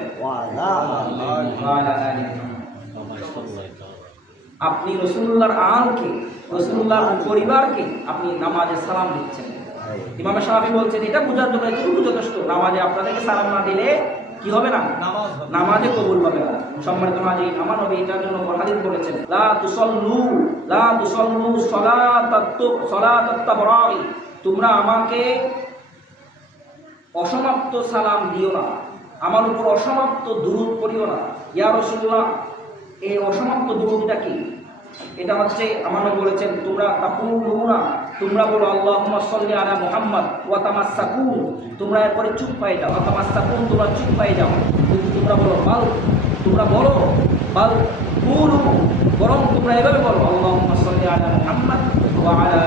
আপনি রাসূলুল্লাহর আলকে, রাসূলুল্লাহর পরিবারকে আপনি নামাজে সালাম দিচ্ছেন। ইমাম শাফি বলছেন এটা বোঝার জন্য এতটুকু যথেষ্ট। নামাজে আপনাদেরকে সালাম না দিলে কি হবে না? নামাজে কবুল হবে না। সম্মানিত হাজির, আমার নবী এটার জন্য হাদিস বলেছেন, লা তুসাল্লু সালাতাত তাবরাই, তোমরা আমাকে অসমাপ্ত সালাম দিও না, আমার উপর অসমাপ্ত দুরূদ পড়িও না। ইয়া রাসূলুল্লাহ, এই অসমাপ্ত দুরূদটা কি? এটা হচ্ছে আমার নবী বলেছেন, তোমরা বলো আল্লাহুম্মা সাল্লি আলা মুহাম্মদ ওয়া তামাসসাকুন, তোমরা এরপরে চুপ পায়ে যাও, ওয়া তামাসসাকুন, তোমরা চুপ পায়ে যাও। কিন্তু তোমরা বলো বাল কুলু, বরং তোমরা এভাবে বলো আল্লাহুম্মা সাল্লি আলা মুহাম্মদ ওয়া আলা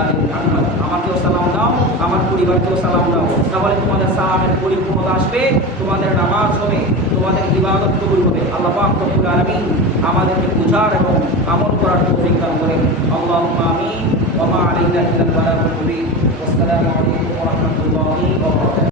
আলি মুহাম্মদ, আমাকেও সালাম দাও, আমার পরিবারকেও সালাম দাও। তাহলে তোমাদের সালামের পরিপূর্ণতা আসবে, তোমাদের নামাজ হবে, তোমাদের ইবাদত কবুল হবে। আল্লাহ পাক রব্বুল আলামিন আমাদেরকে বুঝার এবং আমল করার তৌফিক দান করেন। আল্লাহুম্মা আমিন। ওয়া মা আলাইনা ইল্লাল বালাগুল মুবিন। আসসালামু আলাইকুম ওয়া রাহমাতুল্লাহি ওয়া বারাকাতুহু।